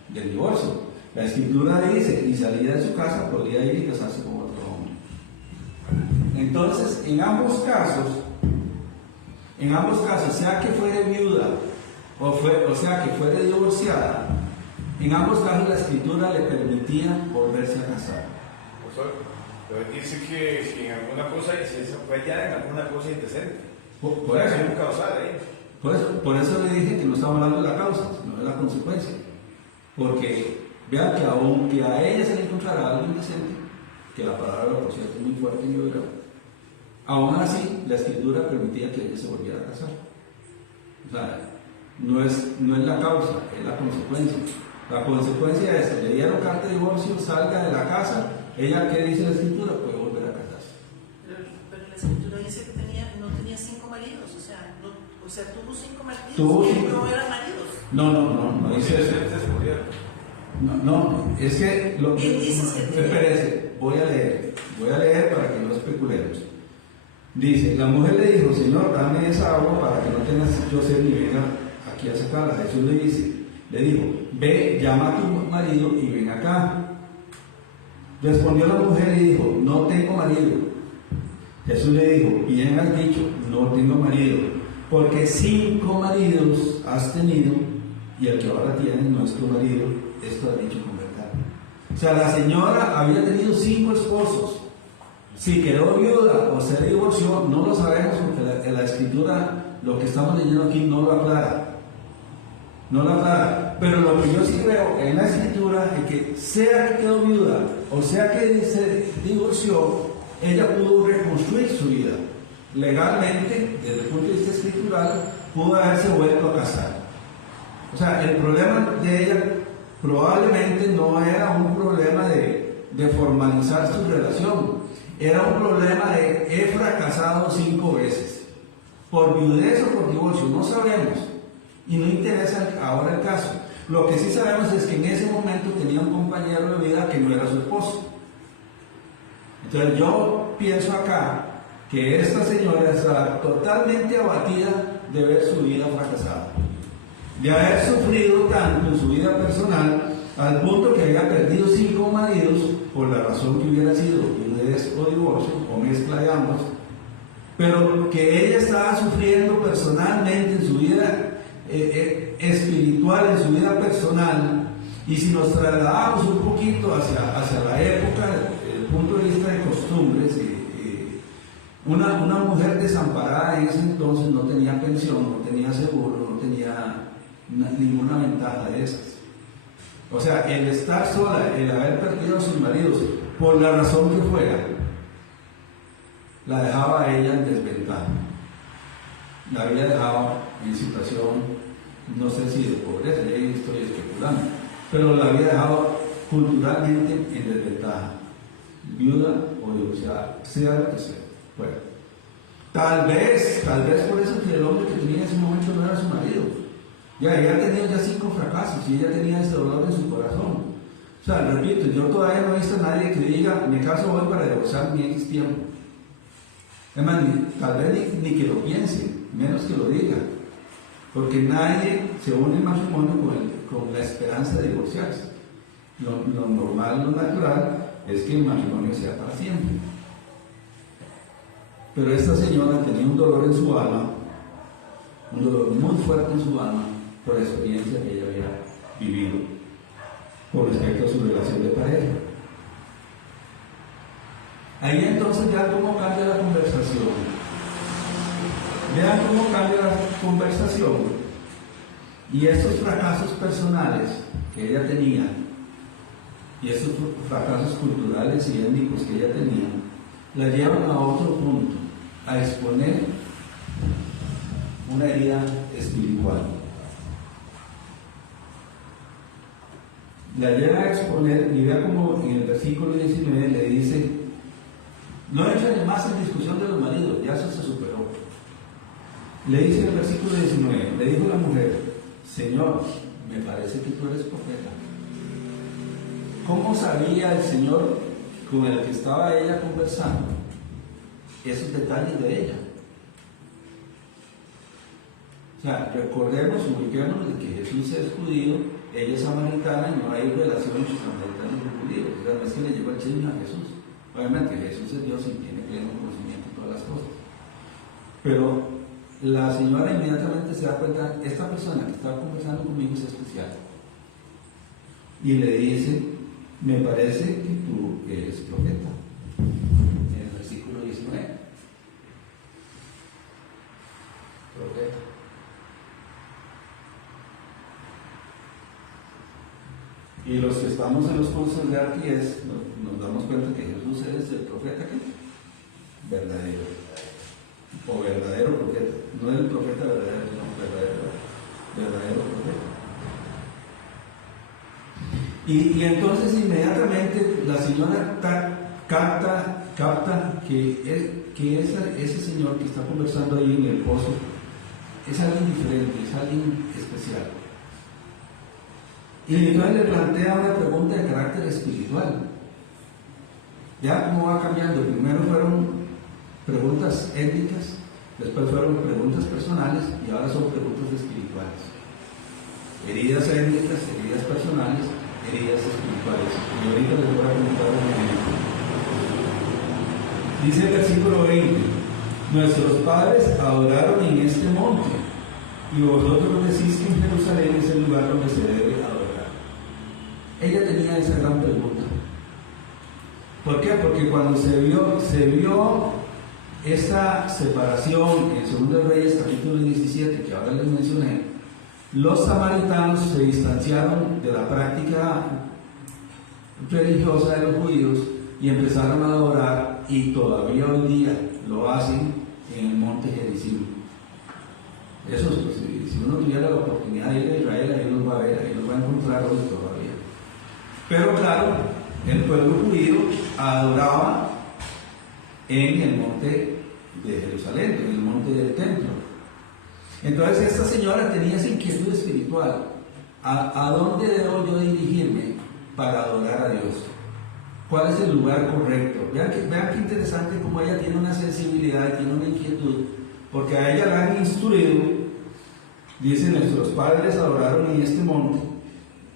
del divorcio. La escritura dice, y salida de su casa podría ir y casarse con otro hombre. Entonces, en ambos casos, sea que fuera viuda o sea que fuera divorciada, en ambos casos la escritura le permitía volverse a casar. Pero dice que si en alguna cosa, si se fue ya en alguna cosa indecente. Por eso, Hay un causal ahí. por eso le dije que no estamos hablando de la causa, sino de la consecuencia. Porque vean que aunque a ella se le encontrara algo indecente, que la palabra, por cierto, es muy fuerte y dura, aún así la escritura permitía que ella se volviera a casar. O sea, no es la causa, es la consecuencia. La consecuencia es que le dieron carta de divorcio, salga de la casa, ella, ¿qué dice la escritura? Puede volver a casarse. Pero la escritura dice que no tenía 5 maridos, o sea, tuvo 5 maridos, Tuvo que 5. no eran maridos. No dice eso. No, es que lo que... ¿Quién dices que tiene? Espérese, voy a leer para que no especulemos. Dice, la mujer le dijo, Señor, dame esa agua para que no tengas yo sed ni venga aquí a sacarla. Jesús le dijo, ve, llama a tu marido y ven acá. Respondió la mujer y dijo, no tengo marido. Jesús le dijo, bien has dicho, no tengo marido, porque 5 maridos has tenido y el que ahora tienes no es tu marido. Esto ha dicho con verdad. O sea, la señora había tenido 5 esposos. Si quedó viuda o se divorció, no lo sabemos porque la escritura, lo que estamos leyendo aquí, no lo aclara. No lo aclara. Pero lo que yo sí veo en la escritura es que sea que quedó viuda o sea que se divorció, ella pudo reconstruir su vida. Legalmente, desde el punto de vista escritural, pudo haberse vuelto a casar. O sea, el problema de ella probablemente no era un problema de formalizar su relación. Era un problema de he fracasado 5 veces. Por viudez o por divorcio, no sabemos. Y no interesa ahora el caso. Lo que sí sabemos es que en ese momento tenía un compañero de vida que no era su esposo. Entonces yo pienso acá que esta señora está totalmente abatida de ver su vida fracasada. De haber sufrido tanto en su vida personal, al punto que había perdido 5 maridos, por la razón que hubiera sido viudez o divorcio, o mezcla de ambos, pero que ella estaba sufriendo personalmente en su vida espiritual, en su vida personal. Y si nos trasladamos un poquito hacia la época, desde el punto de vista de costumbres, una mujer desamparada en ese entonces no tenía pensión, no tenía seguro, no tenía ninguna ventaja de esas. O sea, el estar sola, el haber perdido a sus maridos, por la razón que fuera, la dejaba a ella en desventaja. La había dejado en situación, no sé si de pobreza, ya estoy especulando, pero la había dejado culturalmente en desventaja, viuda o divorciada, sea lo que sea. Bueno, tal vez por eso que el hombre que tenía en ese momento no era su marido. Ya había tenido ya 5 fracasos y ella tenía ese dolor en su corazón. O sea, repito, yo todavía no he visto a nadie que diga, me caso hoy para divorciar mi X tiempo. Es más, tal vez ni que lo piense, menos que lo diga. Porque nadie se une en matrimonio con la esperanza de divorciarse. Lo normal, lo natural, es que el matrimonio sea para siempre. Pero esta señora tenía un dolor en su alma, un dolor muy fuerte en su alma, por la experiencia que ella había vivido con respecto a su relación de pareja. Ahí entonces vean cómo cambia la conversación. Vean cómo cambia la conversación. Y estos fracasos personales que ella tenía, y estos fracasos culturales y étnicos que ella tenía, la llevan a otro punto, a exponer una herida espiritual. La lleva a exponer, y vea como en el versículo 19 le dice, no entren más en discusión de los maridos, ya eso se superó. Le dice en el versículo 19, le dijo la mujer, Señor, me parece que tú eres profeta. ¿Cómo sabía el Señor con el que estaba ella conversando esos detalles de ella? O sea, recordemos, ubiquémonos de que Jesús es judío, ella es samaritana y no hay relación entre samaritanos y judíos. O sea, no es que le llegó el chisme a Jesús. Obviamente Jesús es Dios y tiene pleno conocimiento de todas las cosas. Pero la señora inmediatamente se da cuenta, esta persona que está conversando conmigo es especial. Y le dice, me parece que tú eres profeta. En el versículo 19. Profeta. Y los que estamos en los cursos de Arquíes nos damos cuenta que Jesús es el profeta que verdadero, o verdadero profeta, no el profeta verdadero, sino verdadero profeta. Y entonces inmediatamente la señora capta que ese señor que está conversando ahí en el pozo es alguien diferente, es alguien especial. Y entonces le plantea una pregunta de carácter espiritual. Ya cómo va cambiando. Primero fueron preguntas étnicas, después fueron preguntas personales y ahora son preguntas espirituales. Heridas étnicas, heridas personales, heridas espirituales. Y ahorita les voy a comentar un ejemplo. Dice el versículo 20: nuestros padres adoraron en este monte, y vosotros decís que en Jerusalén es el lugar donde se debe adorar. Ella tenía esa gran pregunta. ¿Por qué? Porque cuando se vio esa separación en 2 Reyes capítulo 17, que ahora les mencioné, los samaritanos se distanciaron de la práctica religiosa de los judíos y empezaron a adorar, y todavía hoy día lo hacen en el monte Gerizim. Eso, pues, si uno tuviera la oportunidad de ir a Israel, ahí los va a ver, ahí los va a encontrar hoy todavía. Pero claro, el pueblo judío adoraba en el monte de Jerusalén, en el monte del templo. Entonces esta señora tenía esa inquietud espiritual. ¿A dónde debo yo dirigirme para adorar a Dios? ¿Cuál es el lugar correcto? Vean qué interesante cómo ella tiene una sensibilidad, tiene una inquietud, porque a ella la han instruido. Dice, nuestros padres adoraron en este monte,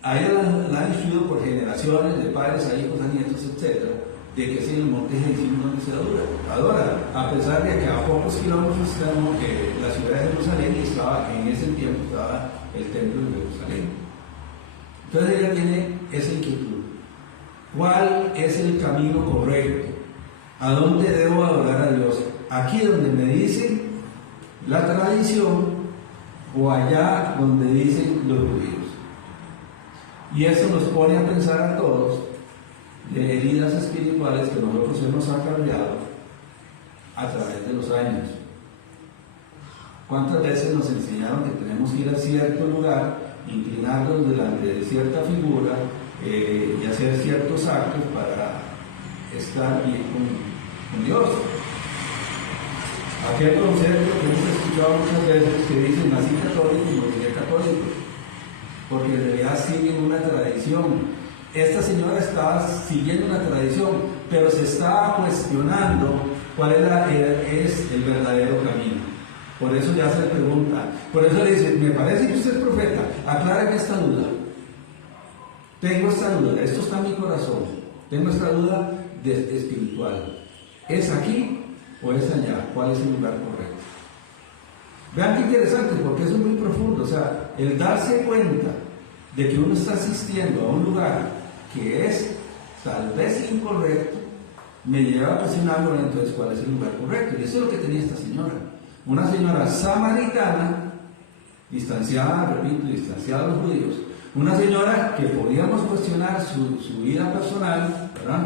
a ella la han instruido por generaciones, de padres a hijos, a nietos, etc., de que es en el monte Gerizim donde se adora, a pesar de que a pocos kilómetros está la ciudad de Jerusalén, y estaba, en ese tiempo estaba el templo de Jerusalén. Entonces ella tiene esa inquietud. ¿Cuál es el camino correcto? ¿A dónde debo adorar a Dios? ¿Aquí donde me dicen la tradición o allá donde dicen los judíos? Y eso nos pone a pensar a todos de heridas espirituales que nosotros hemos acarreado a través de los años. ¿Cuántas veces nos enseñaron que tenemos que ir a cierto lugar, inclinarnos delante de cierta figura y hacer ciertos actos para estar bien con Dios? Aquel concepto que hemos escuchado muchas veces que dicen nací católico y moriré católico, porque en realidad siguen una tradición. Esta señora estaba siguiendo una tradición, pero se estaba cuestionando cuál es el verdadero camino. Por eso ya se le pregunta, por eso le dice, me parece que usted es profeta, acláreme esta duda. Tengo esta duda, esto está en mi corazón, tengo esta duda espiritual. ¿Es aquí o es allá? ¿Cuál es el lugar correcto? Vean qué interesante, porque eso es muy profundo. O sea, el darse cuenta de que uno está asistiendo a un lugar que es tal vez incorrecto, me lleva a cuestionarlo entonces cuál es el lugar correcto. Y eso es lo que tenía esta señora. Una señora samaritana, distanciada, repito, distanciada de los judíos. Una señora que podíamos cuestionar su vida personal, ¿verdad?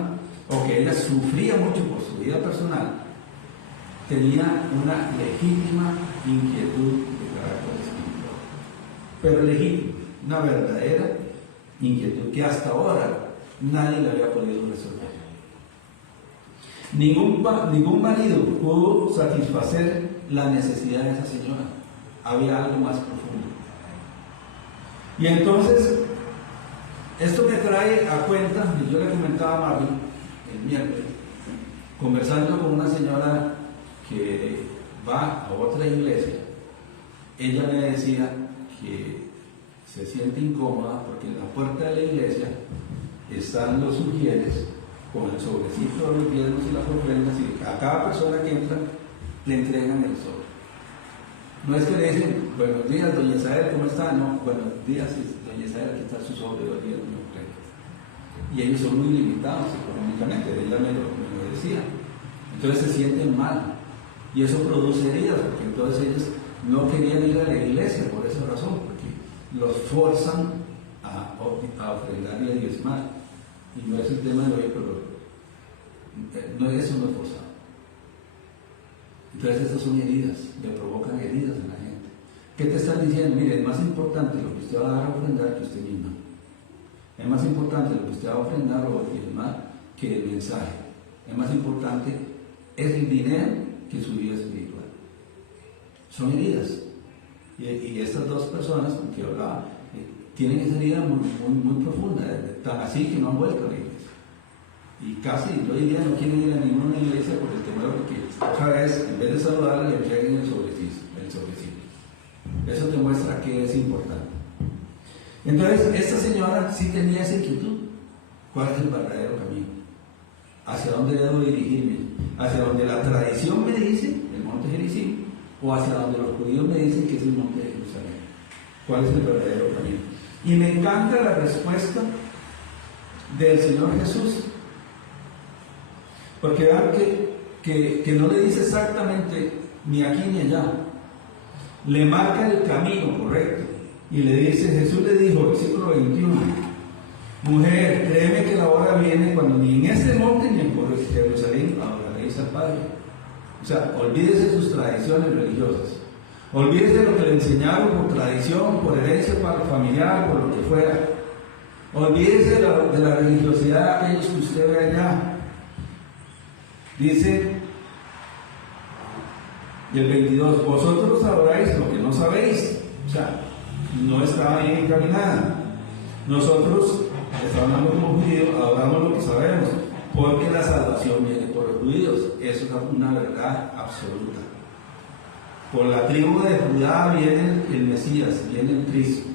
O que ella sufría mucho por su vida personal. Tenía una legítima inquietud de carácter espiritual. Pero legítima, una verdadera inquietud que hasta ahora nadie le había podido resolver. Ningún marido pudo satisfacer la necesidad de esa señora. Había algo más profundo. Y entonces, esto me trae a cuenta, y yo le comentaba a Marvin el miércoles, conversando con una señora que va a otra iglesia. Ella me decía que se siente incómoda porque en la puerta de la iglesia están los sugieres con el sobrecito de los diezmos y las ofrendas, y a cada persona que entra le entregan el sobre. No es que le dicen, buenos días, doña Isabel, ¿cómo está? No, buenos días, doña Isabel, aquí está su sobre de los diezmos y ofrendas. Y ellos son muy limitados económicamente, ella me lo decía. Entonces se sienten mal. Y eso produce heridas, porque entonces ellos no querían ir a la iglesia por esa razón, porque los forzan a ofrendar y a diezmar. Y no es el tema de hoy, pero eso no es forzado. Entonces estas son heridas, le provocan heridas en la gente. ¿Qué te están diciendo? Mire, es más importante lo que usted va a dar a ofrendar que usted misma. Es más importante lo que usted va a ofrendar o diezmar que el mensaje. Es más importante es el dinero que su vida espiritual. Son heridas. Y estas dos personas con que hablaba tienen esa herida muy profunda, tan así que no han vuelto a la iglesia. Y casi, hoy día no quieren ir a ninguna iglesia por el temor de que otra vez, en vez de saludarle, le entreguen el sobrecito. Eso demuestra que es importante. Entonces, esta señora sí tenía esa inquietud. ¿Cuál es el verdadero camino? ¿Hacia dónde debo dirigirme? ¿Hacia donde la tradición me dice, el monte Gerizim, o hacia donde los judíos me dicen que es el monte de Jerusalén? ¿Cuál es el verdadero camino? Y me encanta la respuesta del Señor Jesús, porque vean que no le dice exactamente ni aquí ni allá, le marca el camino correcto y le dice, Jesús le dijo, versículo 21, mujer, créeme que la hora viene cuando ni en este monte ni en Jerusalén adoraréis al Padre. O sea, olvídese de sus tradiciones religiosas, olvídese de lo que le enseñaron por tradición, por herencia familiar, por lo que fuera. Olvídese de la religiosidad de aquellos que usted ve allá. Dice el 22, vosotros adoráis lo que no sabéis. O sea, no estaba bien encaminada. Nosotros, hablando como judíos, adoramos lo que sabemos, porque la salvación viene por los judíos. Eso es una verdad absoluta. Por la tribu de Judá viene el Mesías, viene el Cristo.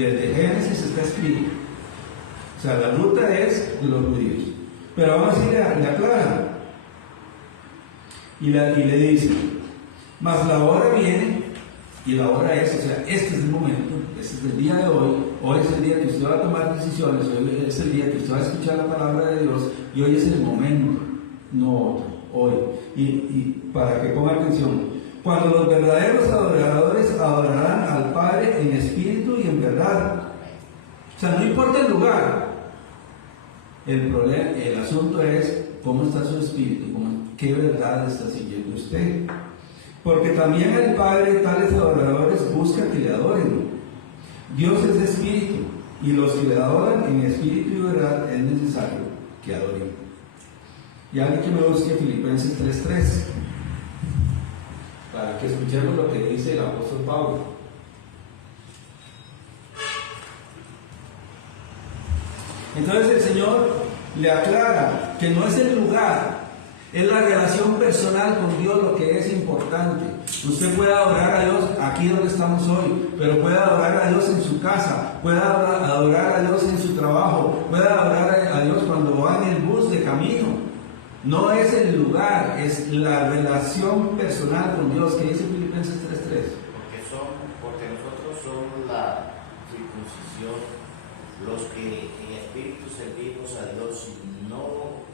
Desde Génesis está escrito. O sea, la ruta es de los judíos. Pero vamos a ir a la clara. Y le dice, mas la hora viene, y la hora es, o sea, este es el momento, este es el día de hoy es el día que usted va a tomar decisiones, hoy es el día que usted va a escuchar la palabra de Dios, y hoy es el momento, no otro, hoy. Y para que ponga atención, cuando los verdaderos adoradores adorarán al Padre en espíritu y en verdad. O sea, no importa el lugar, el asunto es cómo está su espíritu, qué verdad está siguiendo usted. Porque también el Padre tales adoradores busca que le adoren. Dios es espíritu, y los que le adoran en espíritu y verdad es necesario que adoren. Y alguien que me busque Filipenses 3:3, para que escuchemos lo que dice el apóstol Pablo. Entonces el Señor le aclara que no es el lugar, es la relación personal con Dios lo que es importante. Usted puede adorar a Dios aquí donde estamos hoy, pero puede adorar a Dios en su casa, puede adorar a Dios en su trabajo, puede adorar a Dios cuando va en el bus de camino. No es el lugar, es la relación personal con Dios, que dice Filipenses 3:3. Porque nosotros somos la circuncisión, los que en espíritu servimos a Dios,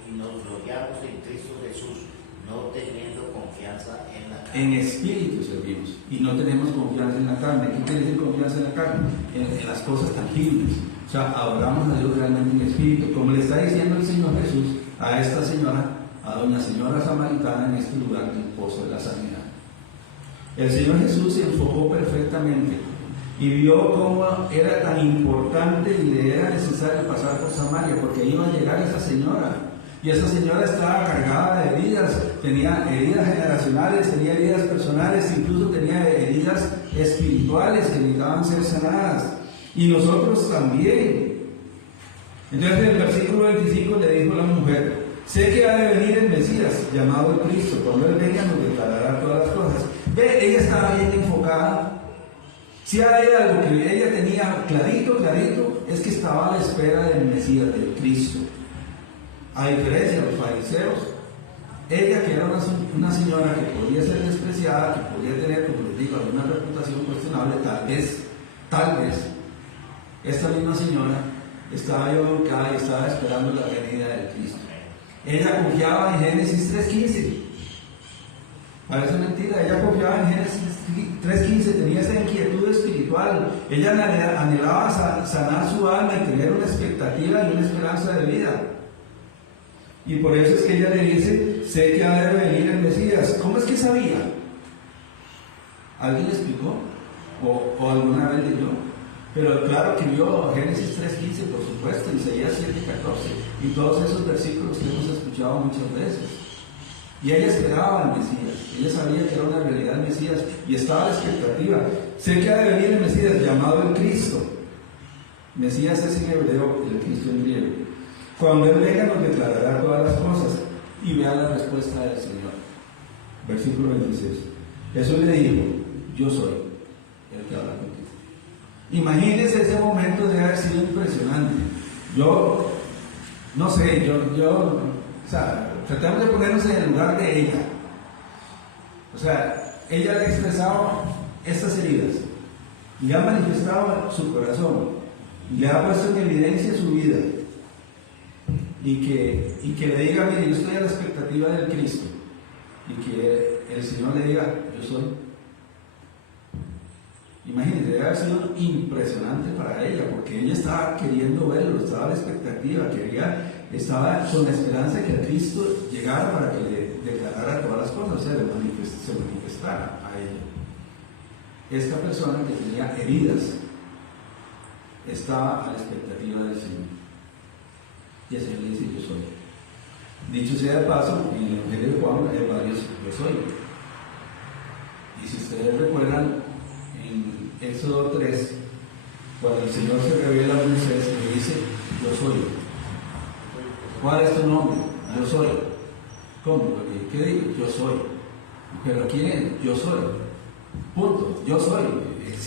y nos gloriamos en Cristo Jesús, no teniendo confianza en la carne. En espíritu servimos y no tenemos confianza en la carne. ¿Qué quiere decir confianza en la carne? En las cosas tangibles. O sea, adoramos a Dios realmente en espíritu, como le está diciendo el Señor Jesús a esta señora, a doña señora samaritana, en este lugar del pozo de la sanidad. El Señor Jesús se enfocó perfectamente y vio cómo era tan importante y le era necesario pasar por Samaria, porque iba a llegar esa señora. Y esa señora estaba cargada de heridas, tenía heridas generacionales, tenía heridas personales, incluso tenía heridas espirituales que necesitaban ser sanadas. Y nosotros también. Entonces en el versículo 25 le dijo a la mujer: sé que ha de venir el Mesías, llamado el Cristo, cuando Él venga nos declarará todas las cosas. Ve, ella estaba bien enfocada. Si hay algo que ella tenía clarito, es que estaba a la espera del Mesías, del Cristo. A diferencia de los fariseos, ella, que era una señora que podía ser despreciada, que podía tener, como les digo, alguna reputación cuestionable, tal vez, esta misma señora estaba equivocada y estaba esperando la venida del Cristo. Ella confiaba en Génesis 3:15. Parece mentira, ella confiaba en Génesis 3:15, tenía esa inquietud espiritual. Ella anhelaba sanar su alma y tener una expectativa y una esperanza de vida. Y por eso es que ella le dice: sé que ha de venir el Mesías. ¿Cómo es que sabía? ¿Alguien le explicó? ¿O alguna vez leyó? Pero claro que vio Génesis 3:15, por supuesto, Isaías 7:14 y todos esos versículos que hemos escuchado muchas veces. Y ella esperaba al Mesías, ella sabía que era una realidad el Mesías y estaba a la expectativa. Sé que ha de venir el Mesías, llamado el Cristo. Mesías es en hebreo, el Cristo en griego. Cuando Él venga nos declarará todas las cosas. Y vea la respuesta del Señor. Versículo 26. Jesús le dijo: yo soy el que habla contigo. Imagínense ese momento de haber sido impresionante. Yo, no sé, o sea, tratamos de ponernos en el lugar de ella. O sea, ella le ha expresado estas heridas, le ha manifestado su corazón, le ha puesto en evidencia su vida, y que le diga: mire, yo estoy a la expectativa del Cristo, y que el Señor le diga: yo soy. Imagínense, debe haber sido impresionante para ella, porque ella estaba queriendo verlo, estaba a la expectativa, estaba con la esperanza de que el Cristo llegara para que le declarara todas las cosas, o sea, se manifestara a ella. Esta persona que tenía heridas estaba a la expectativa del Señor. Y el Señor le dice: yo soy. Dicho sea de paso, en el Evangelio de Juan hay varios yo soy. Y si ustedes recuerdan, en Éxodo 3, cuando el Señor se revela a Moisés, le dice: yo soy. ¿Cuál es tu nombre? Yo soy. ¿Cómo? ¿Qué digo? Yo soy. ¿Pero quién es? Yo soy. Punto. Yo soy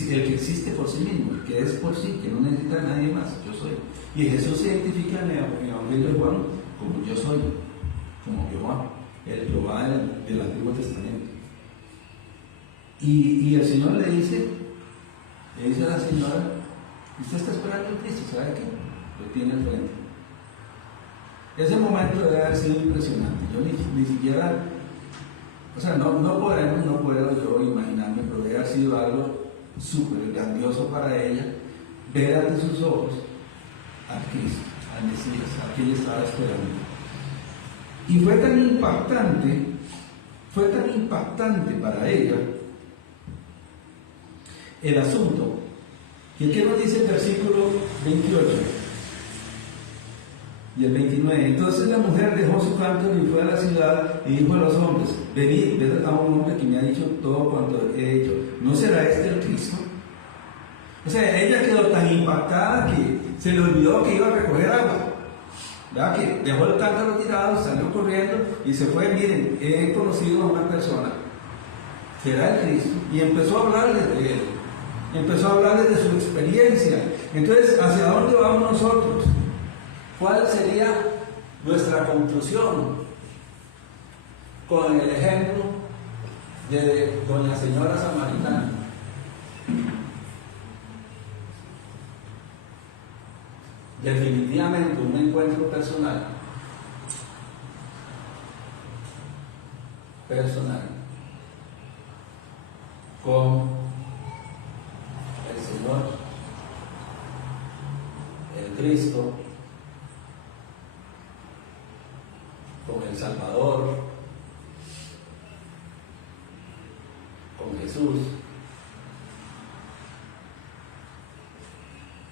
el que existe por sí mismo, el que es por sí, que no necesita a nadie más. Yo soy. Y Jesús se identifica en el Evangelio de Juan como yo soy, como Jehová, el Jehová del Antiguo Testamento. Y el Señor le dice a la señora, usted está esperando a Cristo, ¿sabe qué? Lo tiene al frente. Ese momento debe haber sido impresionante. Yo ni siquiera, o sea, no puedo yo imaginarme, pero debe haber sido algo súper grandioso para ella ver ante sus ojos a Cristo, al Mesías, a quien ella estaba esperando. Y fue tan impactante para ella el asunto, que ¿qué nos dice el versículo 28 y el 29? Entonces la mujer dejó su cántaro y fue a la ciudad y dijo a los hombres, venid, ved a un hombre que me ha dicho todo cuanto he hecho, ¿no será este el Cristo? O sea, ella quedó tan impactada que se le olvidó que iba a recoger agua, ¿verdad? Que dejó el cántaro tirado, salió corriendo y se fue. Miren, he conocido a una persona, será el Cristo, y empezó a hablarles de él, empezó a hablarles de su experiencia. Entonces, ¿hacia dónde vamos nosotros? ¿Cuál sería nuestra conclusión con el ejemplo de doña señora samaritana? Definitivamente un encuentro personal con el Señor, el Cristo, con el Salvador, con Jesús,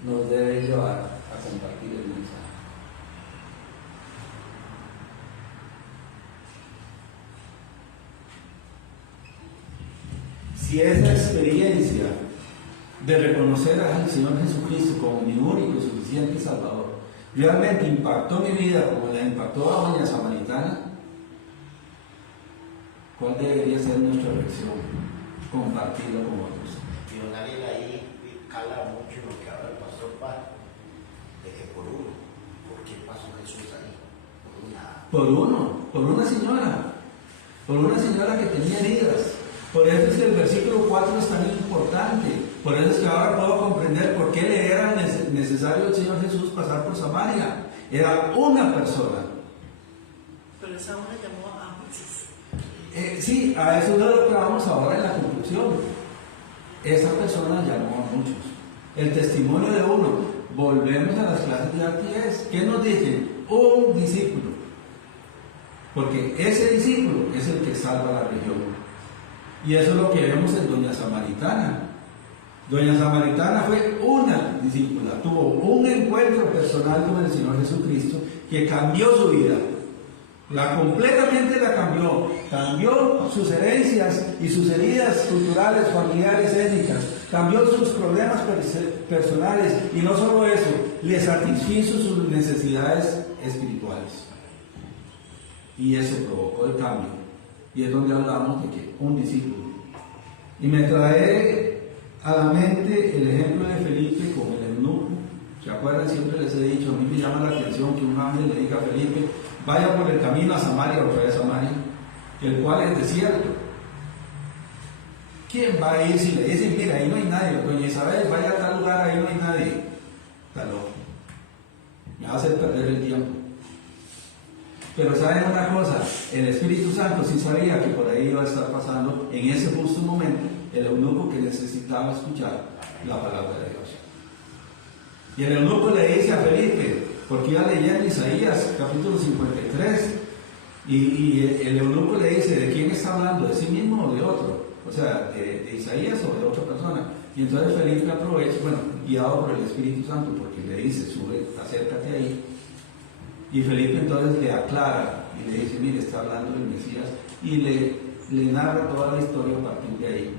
nos debe llevar a compartir el mensaje. Si esa experiencia de reconocer al Señor Jesucristo como mi único y suficiente Salvador realmente impactó mi vida como la impactó a doña samaritana, ¿cuál debería ser nuestra reacción? Compartirlo con otros. Y don Ariel ahí cala mucho lo que habla el pastor Paz, de que por uno, ¿por qué pasó Jesús ahí? Por una señora que tenía heridas. Por eso es que el versículo 4 es tan importante. Por eso es que ahora puedo comprender por qué le era necesario al Señor Jesús pasar por Samaria. Era una persona. Pero esa una llamó a muchos. Sí, a eso es lo que vamos ahora en la conclusión. Esa persona llamó a muchos. El testimonio de uno. Volvemos a las clases de RTS. ¿Qué nos dicen? Un discípulo. Porque ese discípulo es el que salva la región. Y eso es lo que vemos en doña Samaritana. Doña Samaritana fue una discípula, tuvo un encuentro personal con el Señor Jesucristo que cambió su vida. Completamente la cambió sus herencias y sus heridas culturales, familiares, étnicas, cambió sus problemas personales y no solo eso, le satisfizo sus necesidades espirituales. Y eso provocó el cambio. Y es donde hablamos de que un discípulo. Y me trae a la mente el ejemplo de Felipe con el eunuco. ¿Se acuerdan? Siempre les he dicho, a mí me llama la atención que un ángel le diga a Felipe, vaya por el camino a Samaria, otra vez a Samaria, el cual es desierto. ¿Quién va a ir si le dicen, mira, ahí no hay nadie? Doña Isabel, vaya a tal lugar, ahí no hay nadie. Está loco. Me va a hacer perder el tiempo. Pero ¿saben una cosa? El Espíritu Santo sí sabía que por ahí iba a estar pasando en ese justo momento el eunuco que necesitaba escuchar la palabra de Dios. Y el eunuco le dice a Felipe, porque iba leyendo Isaías capítulo 53, y el eunuco le dice, ¿de quién está hablando? ¿De sí mismo o de otro? O sea, de Isaías o de otra persona. Y entonces Felipe aprovecha, guiado por el Espíritu Santo, porque le dice, sube, acércate ahí. Y Felipe entonces le aclara y le dice, mire, está hablando del Mesías, y le narra toda la historia a partir de ahí,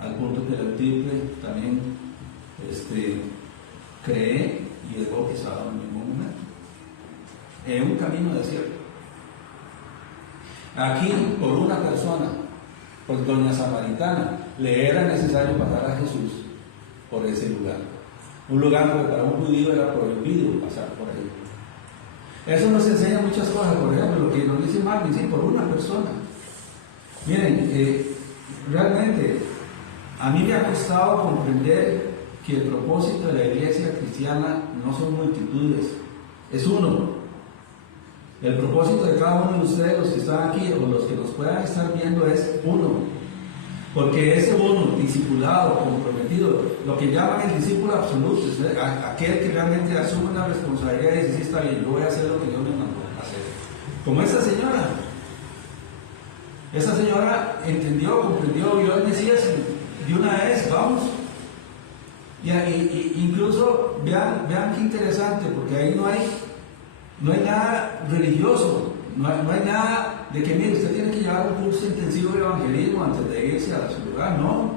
al punto que el eutípe también cree y es bautizado en el mismo momento, en un camino desierto. Aquí, por una persona, pues doña Samaritana, le era necesario pasar a Jesús por ese lugar. Un lugar que para un judío era prohibido pasar por ahí. Eso nos enseña muchas cosas, por ejemplo, lo que nos dice Marvin, sí, por una persona. Miren, realmente a mí me ha costado comprender que el propósito de la iglesia cristiana no son multitudes, es uno. El propósito de cada uno de ustedes, los que están aquí o los que nos puedan estar viendo, es uno. Porque ese uno, discipulado, comprometido, lo que llaman el discípulo absoluto, es aquel que realmente asume una responsabilidad y dice, sí, está bien, yo voy a hacer lo que Dios me mandó a hacer. Como esa señora. Esa señora entendió, comprendió, vio al Mesías de una vez, vamos. Y incluso, vean qué interesante, porque ahí no hay nada religioso, no hay nada de que, mire, usted tiene que llevar un curso intensivo de evangelismo antes de irse a su lugar, no.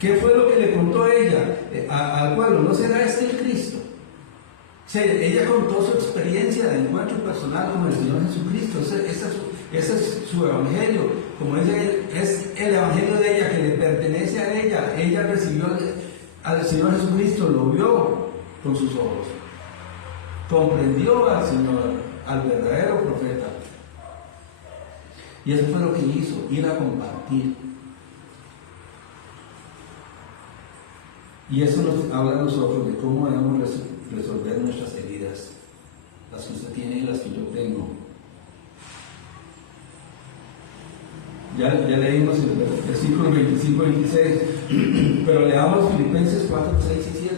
¿Qué fue lo que le contó ella al pueblo? ¿No será este el Cristo? O sea, ella contó su experiencia de encuentro personal con el Señor Jesucristo. Ese es su evangelio. Como es el evangelio de ella, que le pertenece a ella. Ella recibió al Señor Jesucristo, lo vio con sus ojos. Comprendió al Señor, al verdadero profeta. Y eso fue lo que hizo, ir a compartir. Y eso nos habla a nosotros de cómo debemos resolver nuestras heridas, las que usted tiene y las que yo tengo. Ya leímos el versículo 25-26, pero leamos Filipenses 4, 6 y 7.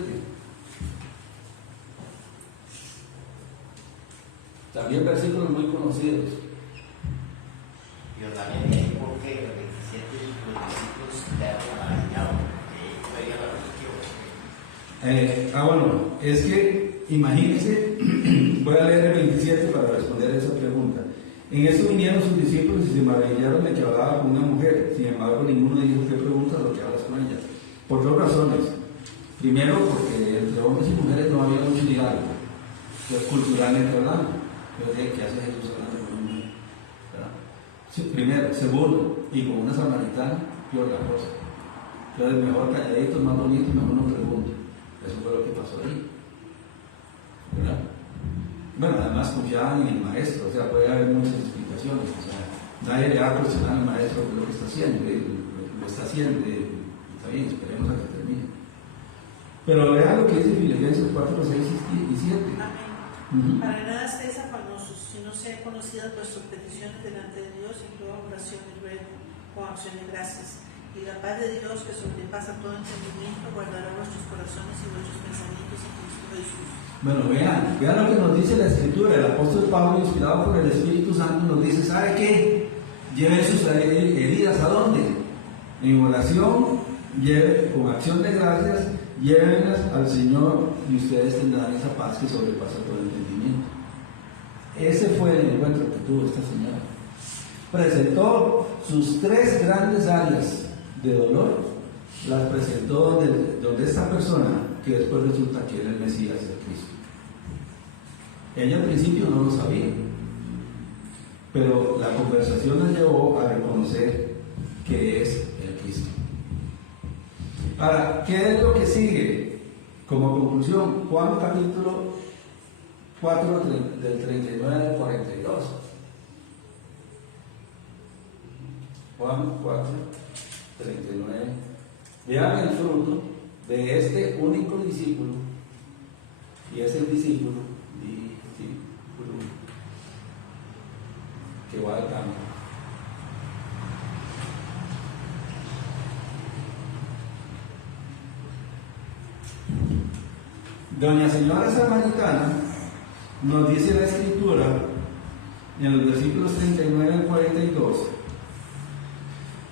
También versículos muy conocidos. Yo también dije por qué el 27 los discípulos quedaron maravillados, porque ellos veían la religión. Bueno, es que imagínense, voy a leer el 27 para responder a esa pregunta. En eso vinieron sus discípulos y se maravillaron de que hablaba con una mujer. Sin embargo, ninguno dijo, ¿qué preguntas lo que hablas con ella? Por dos razones. Primero, porque entre hombres y mujeres no había mucho diálogo culturalmente hablando. Entonces, ¿qué hace Jesús hablando con una mujer? Sí, primero. Segundo, y con una samaritana, peor la cosa. Entonces, mejor calladitos, más bonitos, mejor no pregunto. Eso fue lo que pasó ahí. ¿Verdad? Bueno, además confiaban en el maestro, o sea, puede haber muchas explicaciones. O sea, nadie le va a cuestionar al maestro lo que está haciendo, lo está haciendo, está bien, esperemos a que termine. Pero vean lo que dice Filipenses 4, 6 y 7. Amén. Para nada estéis afanosos, sino sean conocidas vuestras peticiones delante de Dios en toda oración y ruego, con acción de gracias. Y la paz de Dios, que sobrepasa todo entendimiento, guardará vuestros corazones y vuestros pensamientos en Cristo Jesús. Bueno, vean lo que nos dice la Escritura. El apóstol Pablo, inspirado por el Espíritu Santo, nos dice, ¿sabe qué? Lleven sus heridas ¿a dónde? En oración, con acción de gracias, llévenlas al Señor y ustedes tendrán esa paz que sobrepasa todo entendimiento. Ese fue el encuentro que tuvo esta señora. Presentó sus tres grandes áreas de dolor, las presentó donde esta persona, que después resulta que era el Mesías, el Cristo. Ella al principio no lo sabía, pero la conversación la llevó a reconocer que es el Cristo. Ahora, ¿qué es lo que sigue? Como conclusión, Juan capítulo 4 del 39 al 42. Juan 4, 39. Vean el fruto de este único discípulo, y es el discípulo que va al campo. Doña Señora Samaritana, nos dice la Escritura en los versículos 39 al 42,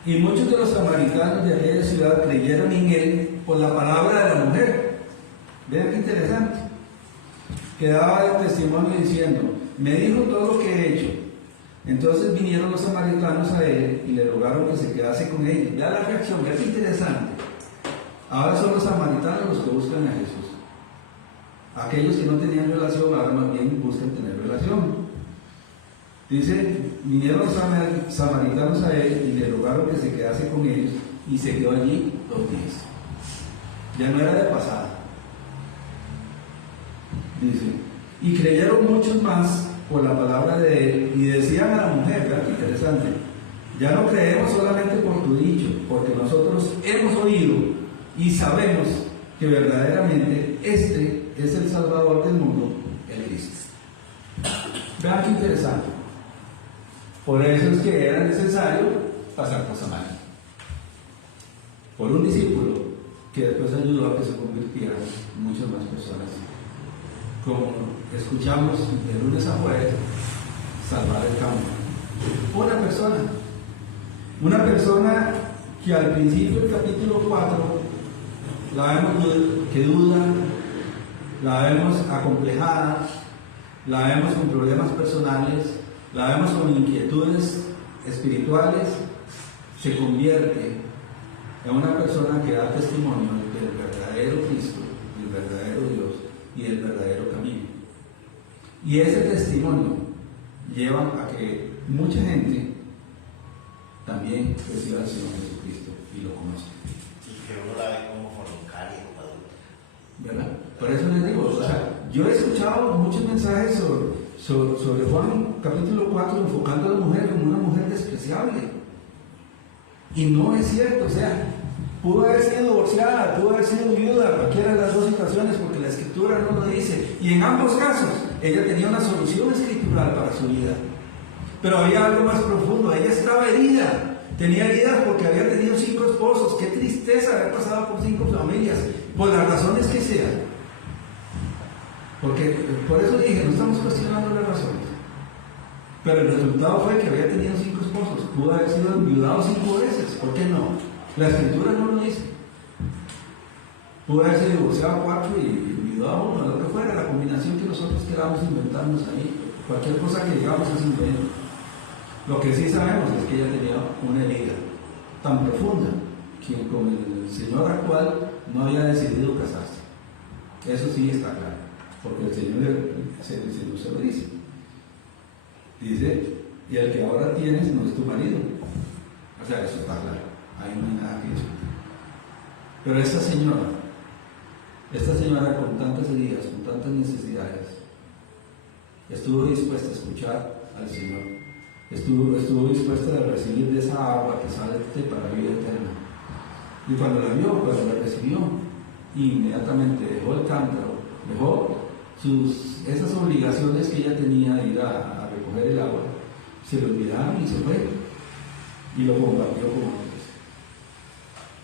y muchos de los samaritanos de aquella ciudad creyeron en él por la palabra de la mujer. Vean qué interesante, que daba el testimonio diciendo, me dijo todo lo que he hecho. Entonces vinieron los samaritanos a él y le rogaron que se quedase con ellos. Vean la reacción, vean qué interesante. Ahora son los samaritanos los que buscan a Jesús. Aquellos que no tenían relación, ahora más bien buscan tener relación. Dice, vinieron los samaritanos a él y le rogaron que se quedase con ellos, y se quedó allí 2 días. Ya no era de pasada. Dice, y creyeron muchos más por la palabra de él, y decían a la mujer, ¿verdad? Qué interesante, ya no creemos solamente por tu dicho, porque nosotros hemos oído y sabemos que verdaderamente este es el Salvador del mundo, el Cristo. Vean qué interesante. Por eso es que era necesario pasar por Samaria. Por un discípulo que después ayudó a que se convirtieran muchas más personas. Como escuchamos de lunes a jueves, salvar el campo. Una persona que al principio del capítulo 4 la vemos que duda, la vemos acomplejada, la vemos con problemas personales, la vemos con inquietudes espirituales, se convierte en una persona que da testimonio del verdadero Cristo, del verdadero Dios y del verdadero camino. Y ese testimonio lleva a que mucha gente también reciba al Señor Jesucristo y lo conozca. Y que uno la ve como voluntaria, como adulta. ¿Verdad? Por eso les digo, o sea, yo he escuchado muchos mensajes sobre Juan capítulo 4 enfocando a la mujer como una mujer despreciable. Y no es cierto, o sea, pudo haber sido divorciada, pudo haber sido viuda, cualquiera de las dos situaciones, porque la escritura no lo dice. Y en ambos casos, ella tenía una solución escritural para su vida. Pero había algo más profundo, ella estaba herida. Tenía heridas porque había tenido 5 esposos. Qué tristeza haber pasado por 5 familias, por las razones que sean. Porque, por eso dije, no estamos cuestionando las razones. Pero el resultado fue que había tenido 5 esposos. Pudo haber sido enviudado 5 veces. ¿Por qué no? La escritura no lo dice. Pudo haber sido divorciado 4 y enviudado 1, lo que fuera, la combinación que nosotros queramos inventarnos ahí. Cualquier cosa que digamos es invento. Lo que sí sabemos es que ella tenía una herida tan profunda que con el Señor actual no había decidido casarse. Eso sí está claro, porque el Señor se lo dice. Dice, y el que ahora tienes no es tu marido. O sea, eso está claro, ahí no hay nada que discutir. Pero esta señora con tantas heridas, con tantas necesidades, estuvo dispuesta a escuchar al Señor. Estuvo dispuesta a recibir de esa agua que sale para la vida eterna. Y cuando la vio, cuando la recibió, inmediatamente dejó el cántaro, dejó esas obligaciones que ella tenía de ir a recoger el agua, se lo olvidaron y se fue. Y lo compartió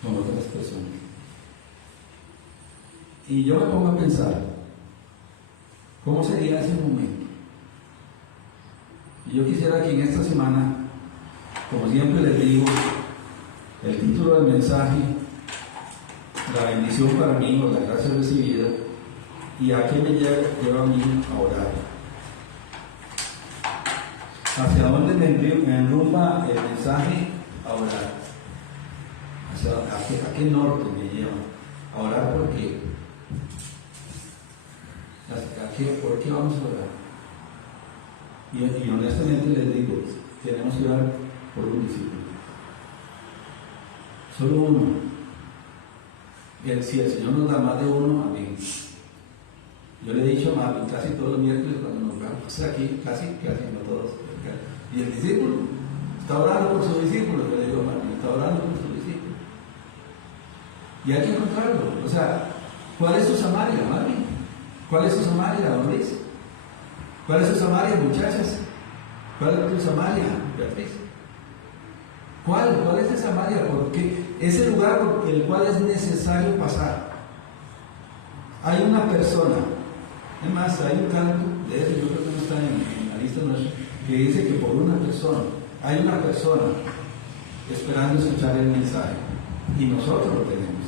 con otras personas. Y yo me pongo a pensar, ¿cómo sería ese momento? Y yo quisiera que en esta semana, como siempre les digo, el título del mensaje, la bendición para mí o la gracia recibida, y a qué me lleva a mí a orar. ¿Hacia dónde me enrumba el mensaje? A orar. ¿A qué norte me lleva? A orar por qué. ¿Por qué vamos a orar? Y honestamente les digo, tenemos que orar por un discípulo. Solo uno. Si el Señor nos da más de uno, amén. Yo le he dicho a Marvin casi todos los miércoles cuando nos vamos aquí, casi no todos. Y el discípulo está orando por su discípulo, yo le digo a Marvin, está orando por su discípulo. Y hay que encontrarlo. O sea, ¿cuál es su Samaria, Marvin? ¿Cuál es su Samaria, don Luis? ¿Cuál es su Samaria, muchachas? ¿Cuál es tu Samaria, Beatriz? ¿Cuál es esa Samaria? Porque es el lugar por el cual es necesario pasar. Hay una persona, además hay un canto de eso, yo creo que no está en la lista nuestra, que dice que por una persona, hay una persona esperando escuchar el mensaje y nosotros lo tenemos.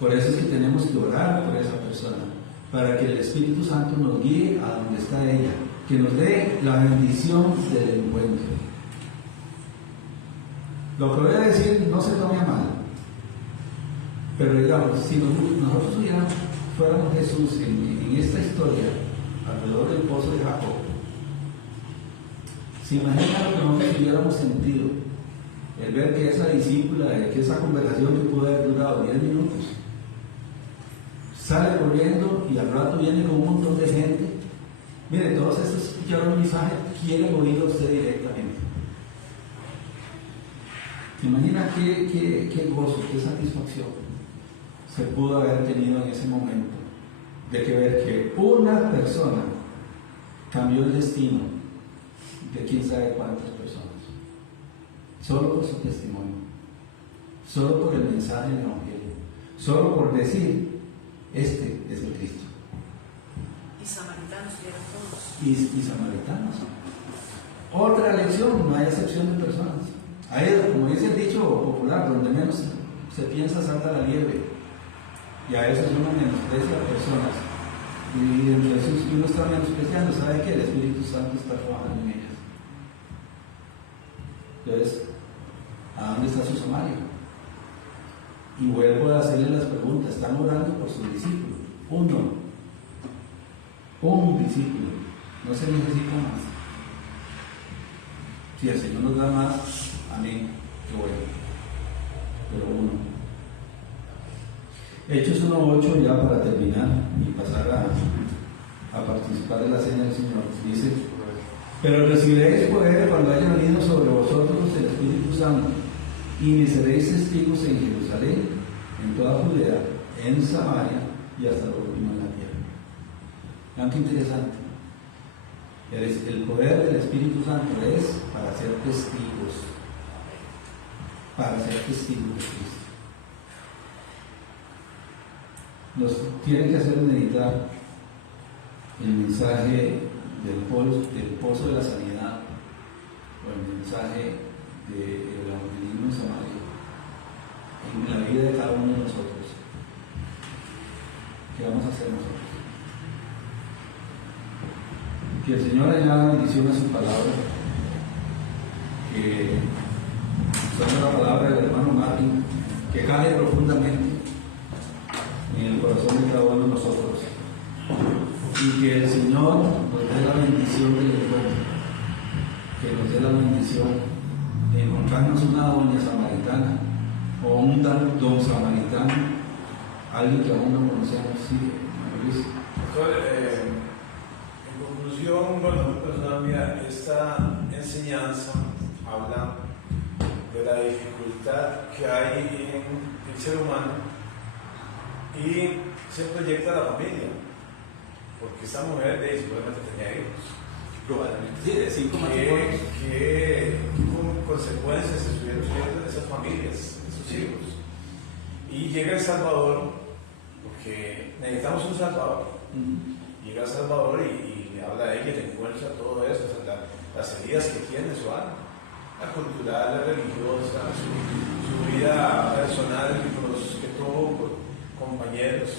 Por eso es que tenemos que orar por esa persona, para que el Espíritu Santo nos guíe a donde está ella, que nos dé la bendición del encuentro. Lo que voy a decir no se tome a mal, pero digamos, si nosotros fuéramos Jesús en esta historia, alrededor del pozo de Jacob, ¿se imagina lo que nosotros hubiéramos sentido el ver que esa discípula, que esa conversación que pudo haber durado 10 minutos, sale corriendo y al rato viene con un montón de gente. Mire, todos estos escucharon el mensaje, quieren oírlo a usted directamente. ¿Se imagina qué gozo, qué satisfacción se pudo haber tenido en ese momento de que ver que una persona cambió el destino de quién sabe cuántas personas? Solo por su testimonio, solo por el mensaje del Evangelio, solo por decir, este es el Cristo. Y samaritanos eran todos. Y samaritanos. Otra lección, no hay excepción de personas. Ahí, como dice el dicho popular, donde menos se piensa salta la liebre. Y a veces uno menosprecia a personas. Y entre esos que uno está menospreciando, sabe que el Espíritu Santo está trabajando en ellas. Entonces, ¿a dónde está su Samaria? Y vuelvo a hacerle las preguntas. Están orando por sus discípulos. Un discípulo. No se necesita más. Si el Señor nos da más, amén, qué bueno. Pero uno. Hechos 1:8, ya para terminar y pasar a participar de la cena del Señor. Dice: pero recibiréis poder cuando haya venido sobre vosotros el Espíritu Santo, y me seréis testigos en Jerusalén, en toda Judea, en Samaria y hasta lo último de la tierra. Vean qué interesante. El poder del Espíritu Santo es para ser testigos, de Cristo. Nos tiene que hacer meditar el mensaje del pozo de la sanidad, o el mensaje del evangelismo en Samaria, en la vida de cada uno de nosotros. ¿Qué vamos a hacer nosotros? Que el Señor añada bendición a su palabra, que usando la palabra del hermano Martín, que cale profundamente en el corazón de cada uno de nosotros, y que el Señor nos dé la bendición del encuentro, que nos dé la bendición de encontrarnos una doña samaritana o un don samaritano, alguien que aún no conocemos. Sí, Luis. En conclusión, bueno, personal, mira, esta enseñanza habla de la dificultad que hay en el ser humano y se proyecta a la familia, porque esta mujer seguramente tenía hijos. Probablemente, sí, de 5 matrimonios. ¿Qué consecuencias estuvieron sufriendo esas familias, esos hijos? Y llega El Salvador, porque necesitamos un Salvador. Llega El Salvador y le habla de ella, le encuentra todo eso, o sea, las heridas que tiene su alma, la cultural, la religiosa, su vida personal, los que tuvo por compañeros.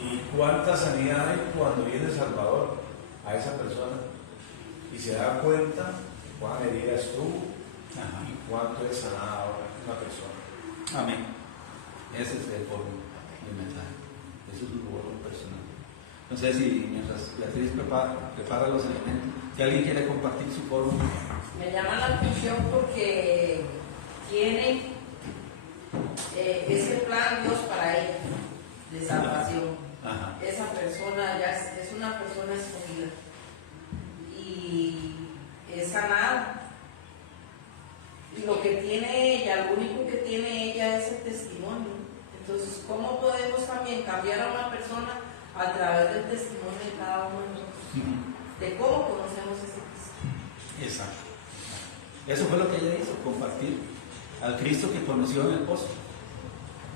Y cuánta sanidad hay cuando viene El Salvador a esa persona y se da cuenta cuán herida estuvo y cuánto es sanada ahora una persona. Amén. Ese es el foro del mensaje. Ese es un foro personal. No sé si mientras Beatriz prepara los elementos, si alguien quiere compartir su foro. Me llama la atención porque tiene ese plan Dios para ella de salvación. Ajá. Esa persona ya es una persona escogida y es sanada. Y lo que tiene ella, lo único que tiene ella es el testimonio. Entonces, ¿cómo podemos también cambiar a una persona a través del testimonio de cada uno de nosotros? De cómo conocemos ese Cristo. Exacto. Eso fue lo que ella hizo, compartir al Cristo que conoció en el pozo.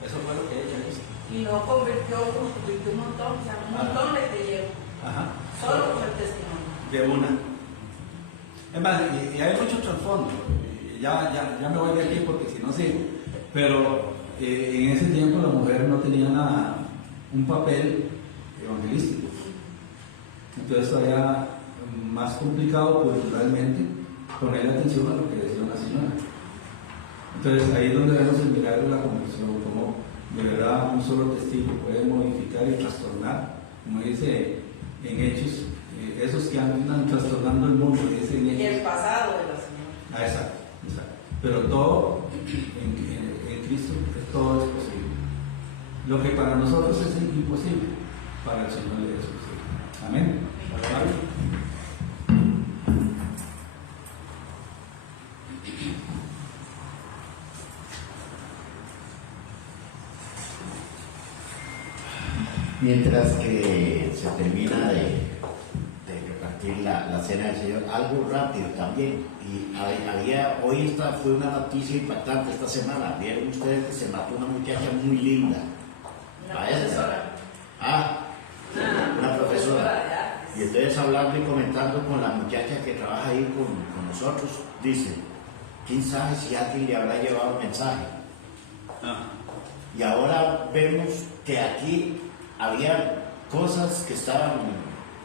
Eso fue lo que ella hizo. Y no convirtió un montón, o sea, un montón le creyeron. Ajá. Solo por el testimonio. De una. Es más, y hay mucho trasfondo. Ya me voy de aquí porque si no sigo. Pero en ese tiempo la mujer no tenía un papel evangelístico. Entonces todavía más complicado culturalmente poner atención a lo que decía una señora. Entonces ahí es donde vemos el milagro de la conversión, como de verdad un solo testigo puede modificar y trastornar, como dice en Hechos, esos que andan trastornando el mundo, dice en Hechos. Y el pasado de la señora. Exacto. pero todo en Cristo todo es posible. Lo que para nosotros es imposible, para el Señor le es posible. Amén. Mientras que se termina de repartir la cena del Señor, algo rápido también. Y hoy esta fue una noticia impactante esta semana. Vieron ustedes que se mató una muchacha muy linda. Una profesora. Una profesora. Y entonces hablando y comentando con la muchacha que trabaja ahí con nosotros, dice, ¿quién sabe si alguien le habrá llevado un mensaje? Y ahora vemos que aquí había cosas que estaban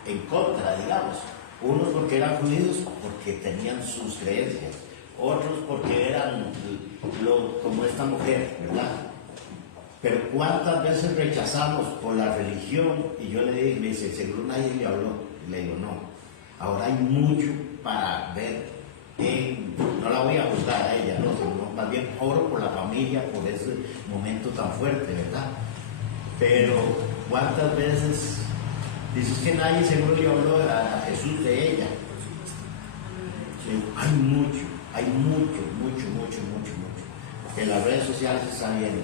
en contra, digamos. Unos porque eran judíos, porque tenían sus creencias. Otros porque eran como esta mujer, ¿verdad? Pero ¿cuántas veces rechazamos por la religión? Y yo le dije, me dice, seguro nadie le habló. Y le digo, no. Ahora hay mucho para ver. No la voy a juzgar a ella, no, sino más bien oro por la familia, por ese momento tan fuerte, ¿verdad? Pero ¿cuántas veces dices que nadie seguro le habló a Jesús de ella? Sí, hay mucho. En las redes sociales se está viendo.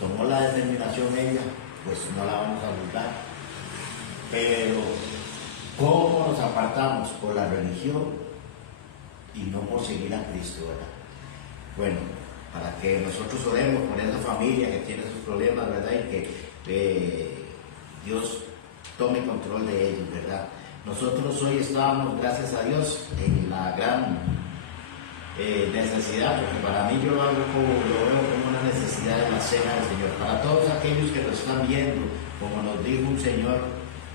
Tomó la determinación ella, pues no la vamos a juzgar. Pero ¿cómo nos apartamos por la religión y no por seguir a Cristo, ¿verdad? Bueno, para que nosotros oremos por esa familia que tiene sus problemas, ¿verdad? Y que Dios tome control de ellos, ¿verdad? Nosotros hoy estábamos, gracias a Dios, en la gran necesidad, porque para mí yo lo veo como una necesidad de la cena del Señor. Para todos aquellos que lo están viendo, como nos dijo un Señor,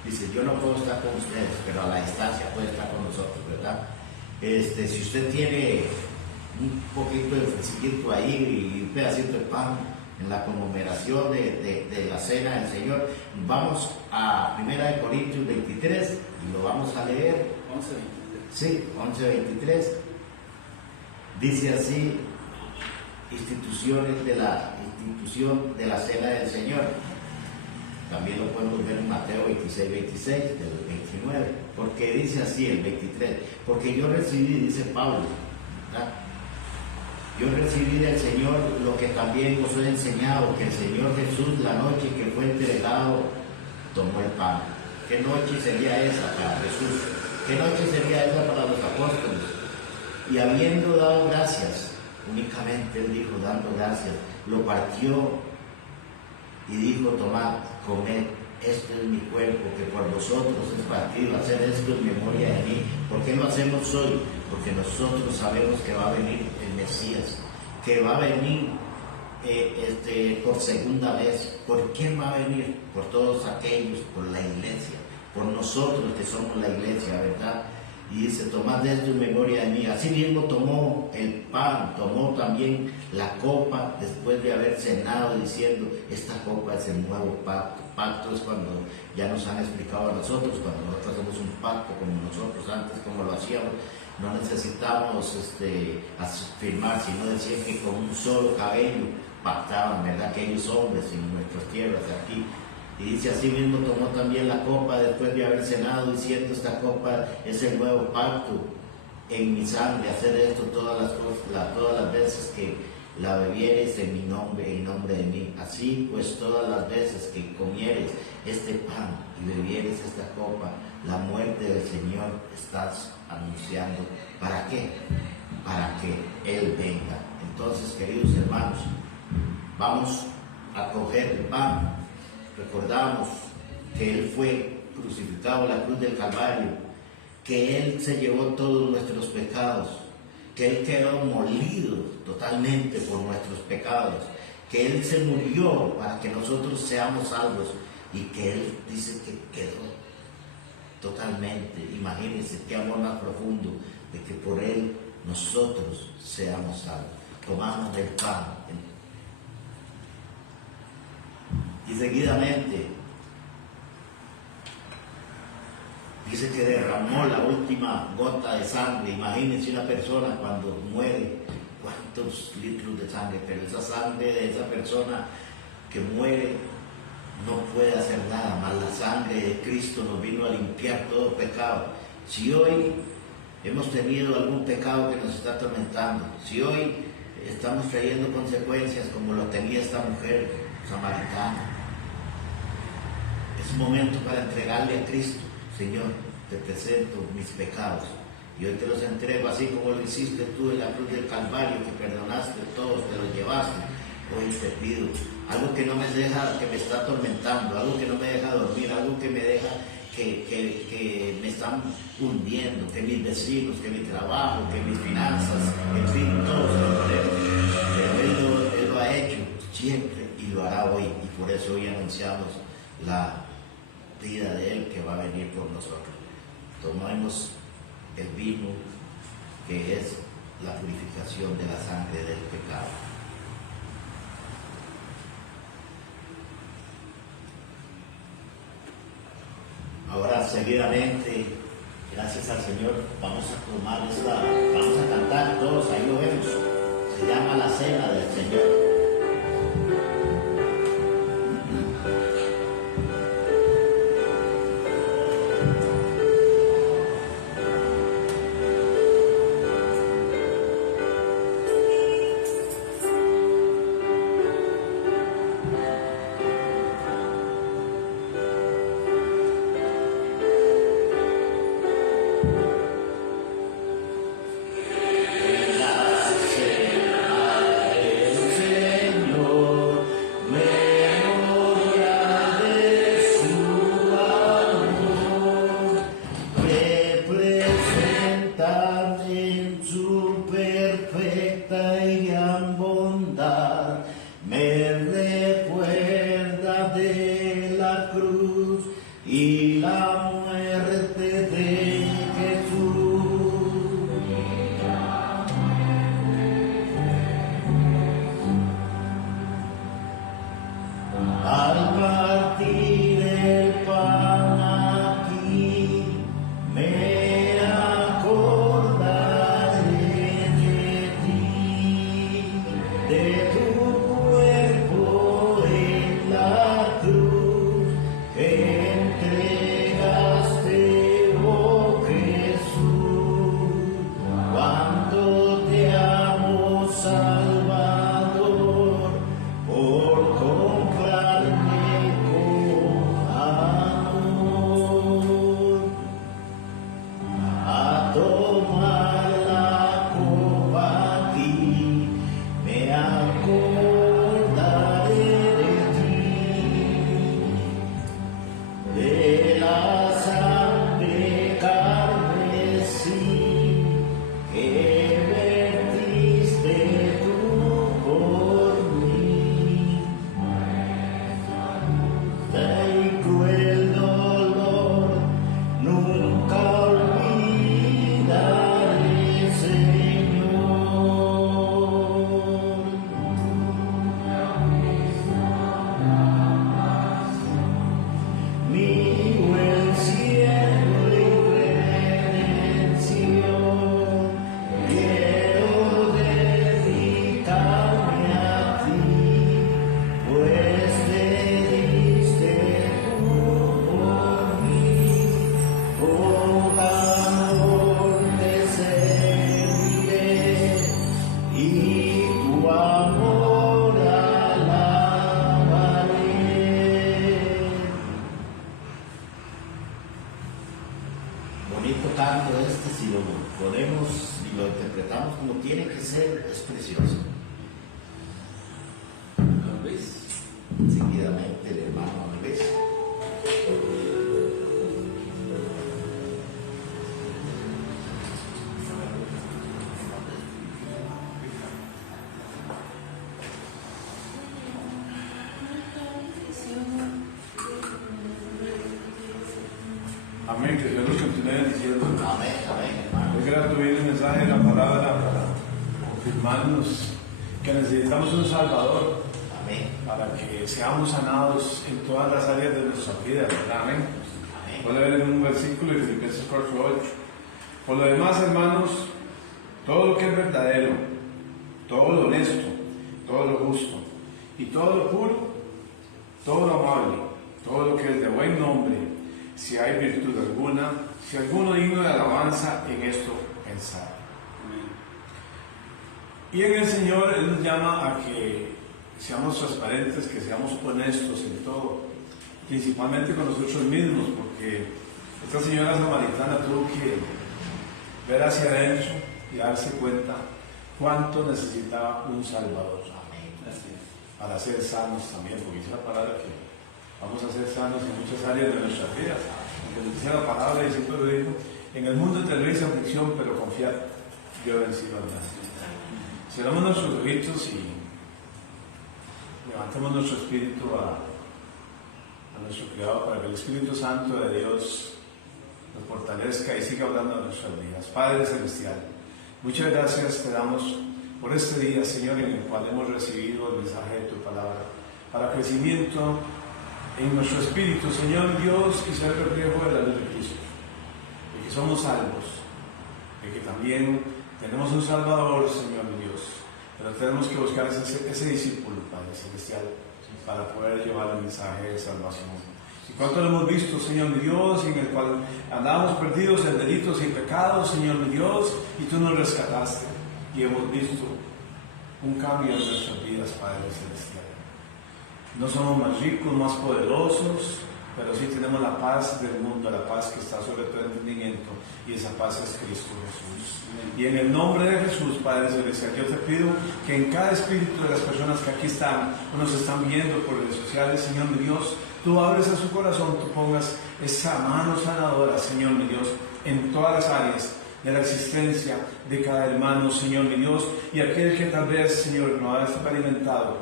dice, yo no puedo estar con ustedes, pero a la distancia puede estar con nosotros, ¿verdad? Si usted tiene un poquito de fresquito ahí y un pedacito de pan en la conmemoración de la cena del Señor, vamos a 1 Corintios 23 y lo vamos a leer. 11:23. Sí, 11:23. Dice así, institución de la cena del Señor. También lo podemos ver en Mateo 26:26, del 29, porque dice así el 23, porque yo recibí, dice Pablo, ¿verdad? Yo recibí del Señor lo que también os he enseñado, que el Señor Jesús, la noche que fue entregado, tomó el pan. ¿Qué noche sería esa para Jesús? ¿Qué noche sería esa para los apóstoles? Y habiendo dado gracias, únicamente él dijo, dando gracias, lo partió y dijo, tomad, comed, esto es mi cuerpo que por vosotros es partido, hacer esto en memoria de mí. ¿Por qué lo hacemos hoy? Porque nosotros sabemos que va a venir el Mesías, que va a venir por segunda vez. ¿Por quién va a venir? Por todos aquellos, por la iglesia, por nosotros que somos la iglesia, ¿verdad? Y dice, tomad esto en memoria de mí. Así mismo tomó el pan, tomó también la copa después de haber cenado, diciendo, esta copa es el nuevo pacto. Pacto es cuando ya nos han explicado a nosotros, cuando nosotros hacemos un pacto como nosotros antes, como lo hacíamos, no necesitamos firmar, sino decían que con un solo cabello pactaban, ¿verdad? Aquellos hombres en nuestras tierras aquí. Y dice, así mismo tomó también la copa después de haber cenado, diciendo, esta copa es el nuevo pacto en mi sangre, hacer esto todas las veces que la bebiereis en mi nombre, en nombre de mí. Así pues, todas las veces que comiereis este pan y bebiereis esta copa, la muerte del Señor estás anunciando. ¿Para qué? Para que Él venga. Entonces, queridos hermanos, vamos a coger el pan. Recordamos que Él fue crucificado en la cruz del Calvario, que Él se llevó todos nuestros pecados, que Él quedó molido totalmente por nuestros pecados, que Él se murió para que nosotros seamos salvos y que Él dice que quedó totalmente. Imagínense qué amor más profundo de que por Él nosotros seamos salvos. Tomamos del pan y seguidamente dice que derramó la última gota de sangre. Imagínense una persona cuando muere cuántos litros de sangre, pero esa sangre de esa persona que muere no puede hacer nada más. La sangre de Cristo nos vino a limpiar todo pecado. Si hoy hemos tenido algún pecado que nos está atormentando, si hoy estamos trayendo consecuencias como lo tenía esta mujer samaritana, es momento para entregarle a Cristo. Señor, te presento mis pecados y hoy te los entrego, así como lo hiciste tú en la cruz del Calvario, que perdonaste todos, te los llevaste. Hoy te pido algo que no me deja, que me está atormentando, algo que no me deja dormir, algo que me deja, que me están hundiendo, que mis vecinos, que mi trabajo, que mis finanzas, en fin, todo se lo ponemos. Pero Él lo ha hecho siempre y lo hará hoy, y por eso hoy anunciamos la vida de Él que va a venir por nosotros. Tomemos el vino, que es la purificación de la sangre del pecado. Ahora seguidamente, gracias al Señor, vamos a cantar todos, ahí lo vemos. Se llama la cena del Señor. Amén, que Dios nos continúe diciendo. Amén, amén. Hoy grato viene el mensaje de la palabra para confirmarnos que necesitamos un Salvador. Amén. Para que seamos sanados en todas las áreas de nuestra vida, ¿verdad? Amén. Amén. Voy a leer en un versículo de Filipenses 4:8. Por lo demás, hermanos, todo lo que es verdadero, todo lo honesto, todo lo justo, y todo lo puro, todo lo amable, todo lo que es de buen nombre, si hay virtud alguna, si alguno digno de alabanza, en esto pensad. Y en el Señor Él nos llama a que seamos transparentes, que seamos honestos en todo, principalmente con nosotros mismos, porque esta señora samaritana tuvo que ver hacia adentro y darse cuenta cuánto necesitaba un Salvador para ser sanos también, porque dice la palabra que vamos a ser sanos en muchas áreas de nuestras vidas. Aunque dice la palabra y siempre lo digo, en el mundo tendréis aflicción, pero confiad, yo he vencido al mundo. Cerramos nuestros ojitos y levantemos nuestro espíritu a nuestro Creador para que el Espíritu Santo de Dios nos fortalezca y siga hablando en nuestras vidas. Padre Celestial, muchas gracias te damos por este día, Señor, en el cual hemos recibido el mensaje de tu palabra para crecimiento en nuestro espíritu, Señor Dios, y ser reflejo de la luz de Cristo, de que somos salvos, de que también tenemos un Salvador, Señor Dios, pero tenemos que buscar ese discípulo, Padre Celestial, para poder llevar el mensaje de salvación. Y cuánto lo hemos visto, Señor mi Dios, en el cual andábamos perdidos en delitos y pecados, Señor mi Dios, y tú nos rescataste, y hemos visto un cambio en nuestras vidas, Padre Celestial. No somos más ricos, más poderosos, pero sí tenemos la paz del mundo, la paz que está sobre todo entendimiento, y esa paz es Cristo Jesús. Y en el nombre de Jesús, Padre Celestial, yo te pido que en cada espíritu de las personas que aquí están o nos están viendo por redes sociales, Señor mi Dios, tú abres a su corazón, tú pongas esa mano sanadora, Señor mi Dios, en todas las áreas de la existencia de cada hermano, Señor mi Dios, y aquel que tal vez, Señor, no ha experimentado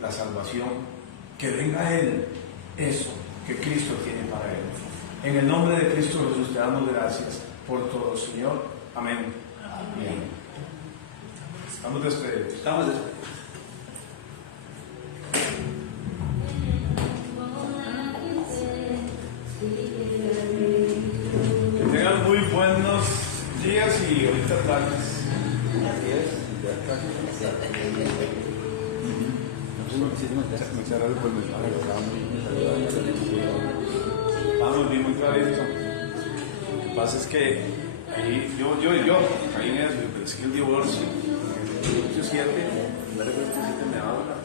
la salvación, que venga a Él eso que Cristo tiene para él. En el nombre de Cristo Jesús te damos gracias por todo, Señor. Amén. Amén. Estamos despedidos. Estamos despedidos. Que tengan muy buenos días y ahorita tardes. Así es. Muchas gracias por el mensaje. Vamos bien, muy clarito. Lo que pasa es que ahí, yo caí en eso, pero es que el divorcio, el divorcio 7, me recuerdo que 7 me habla.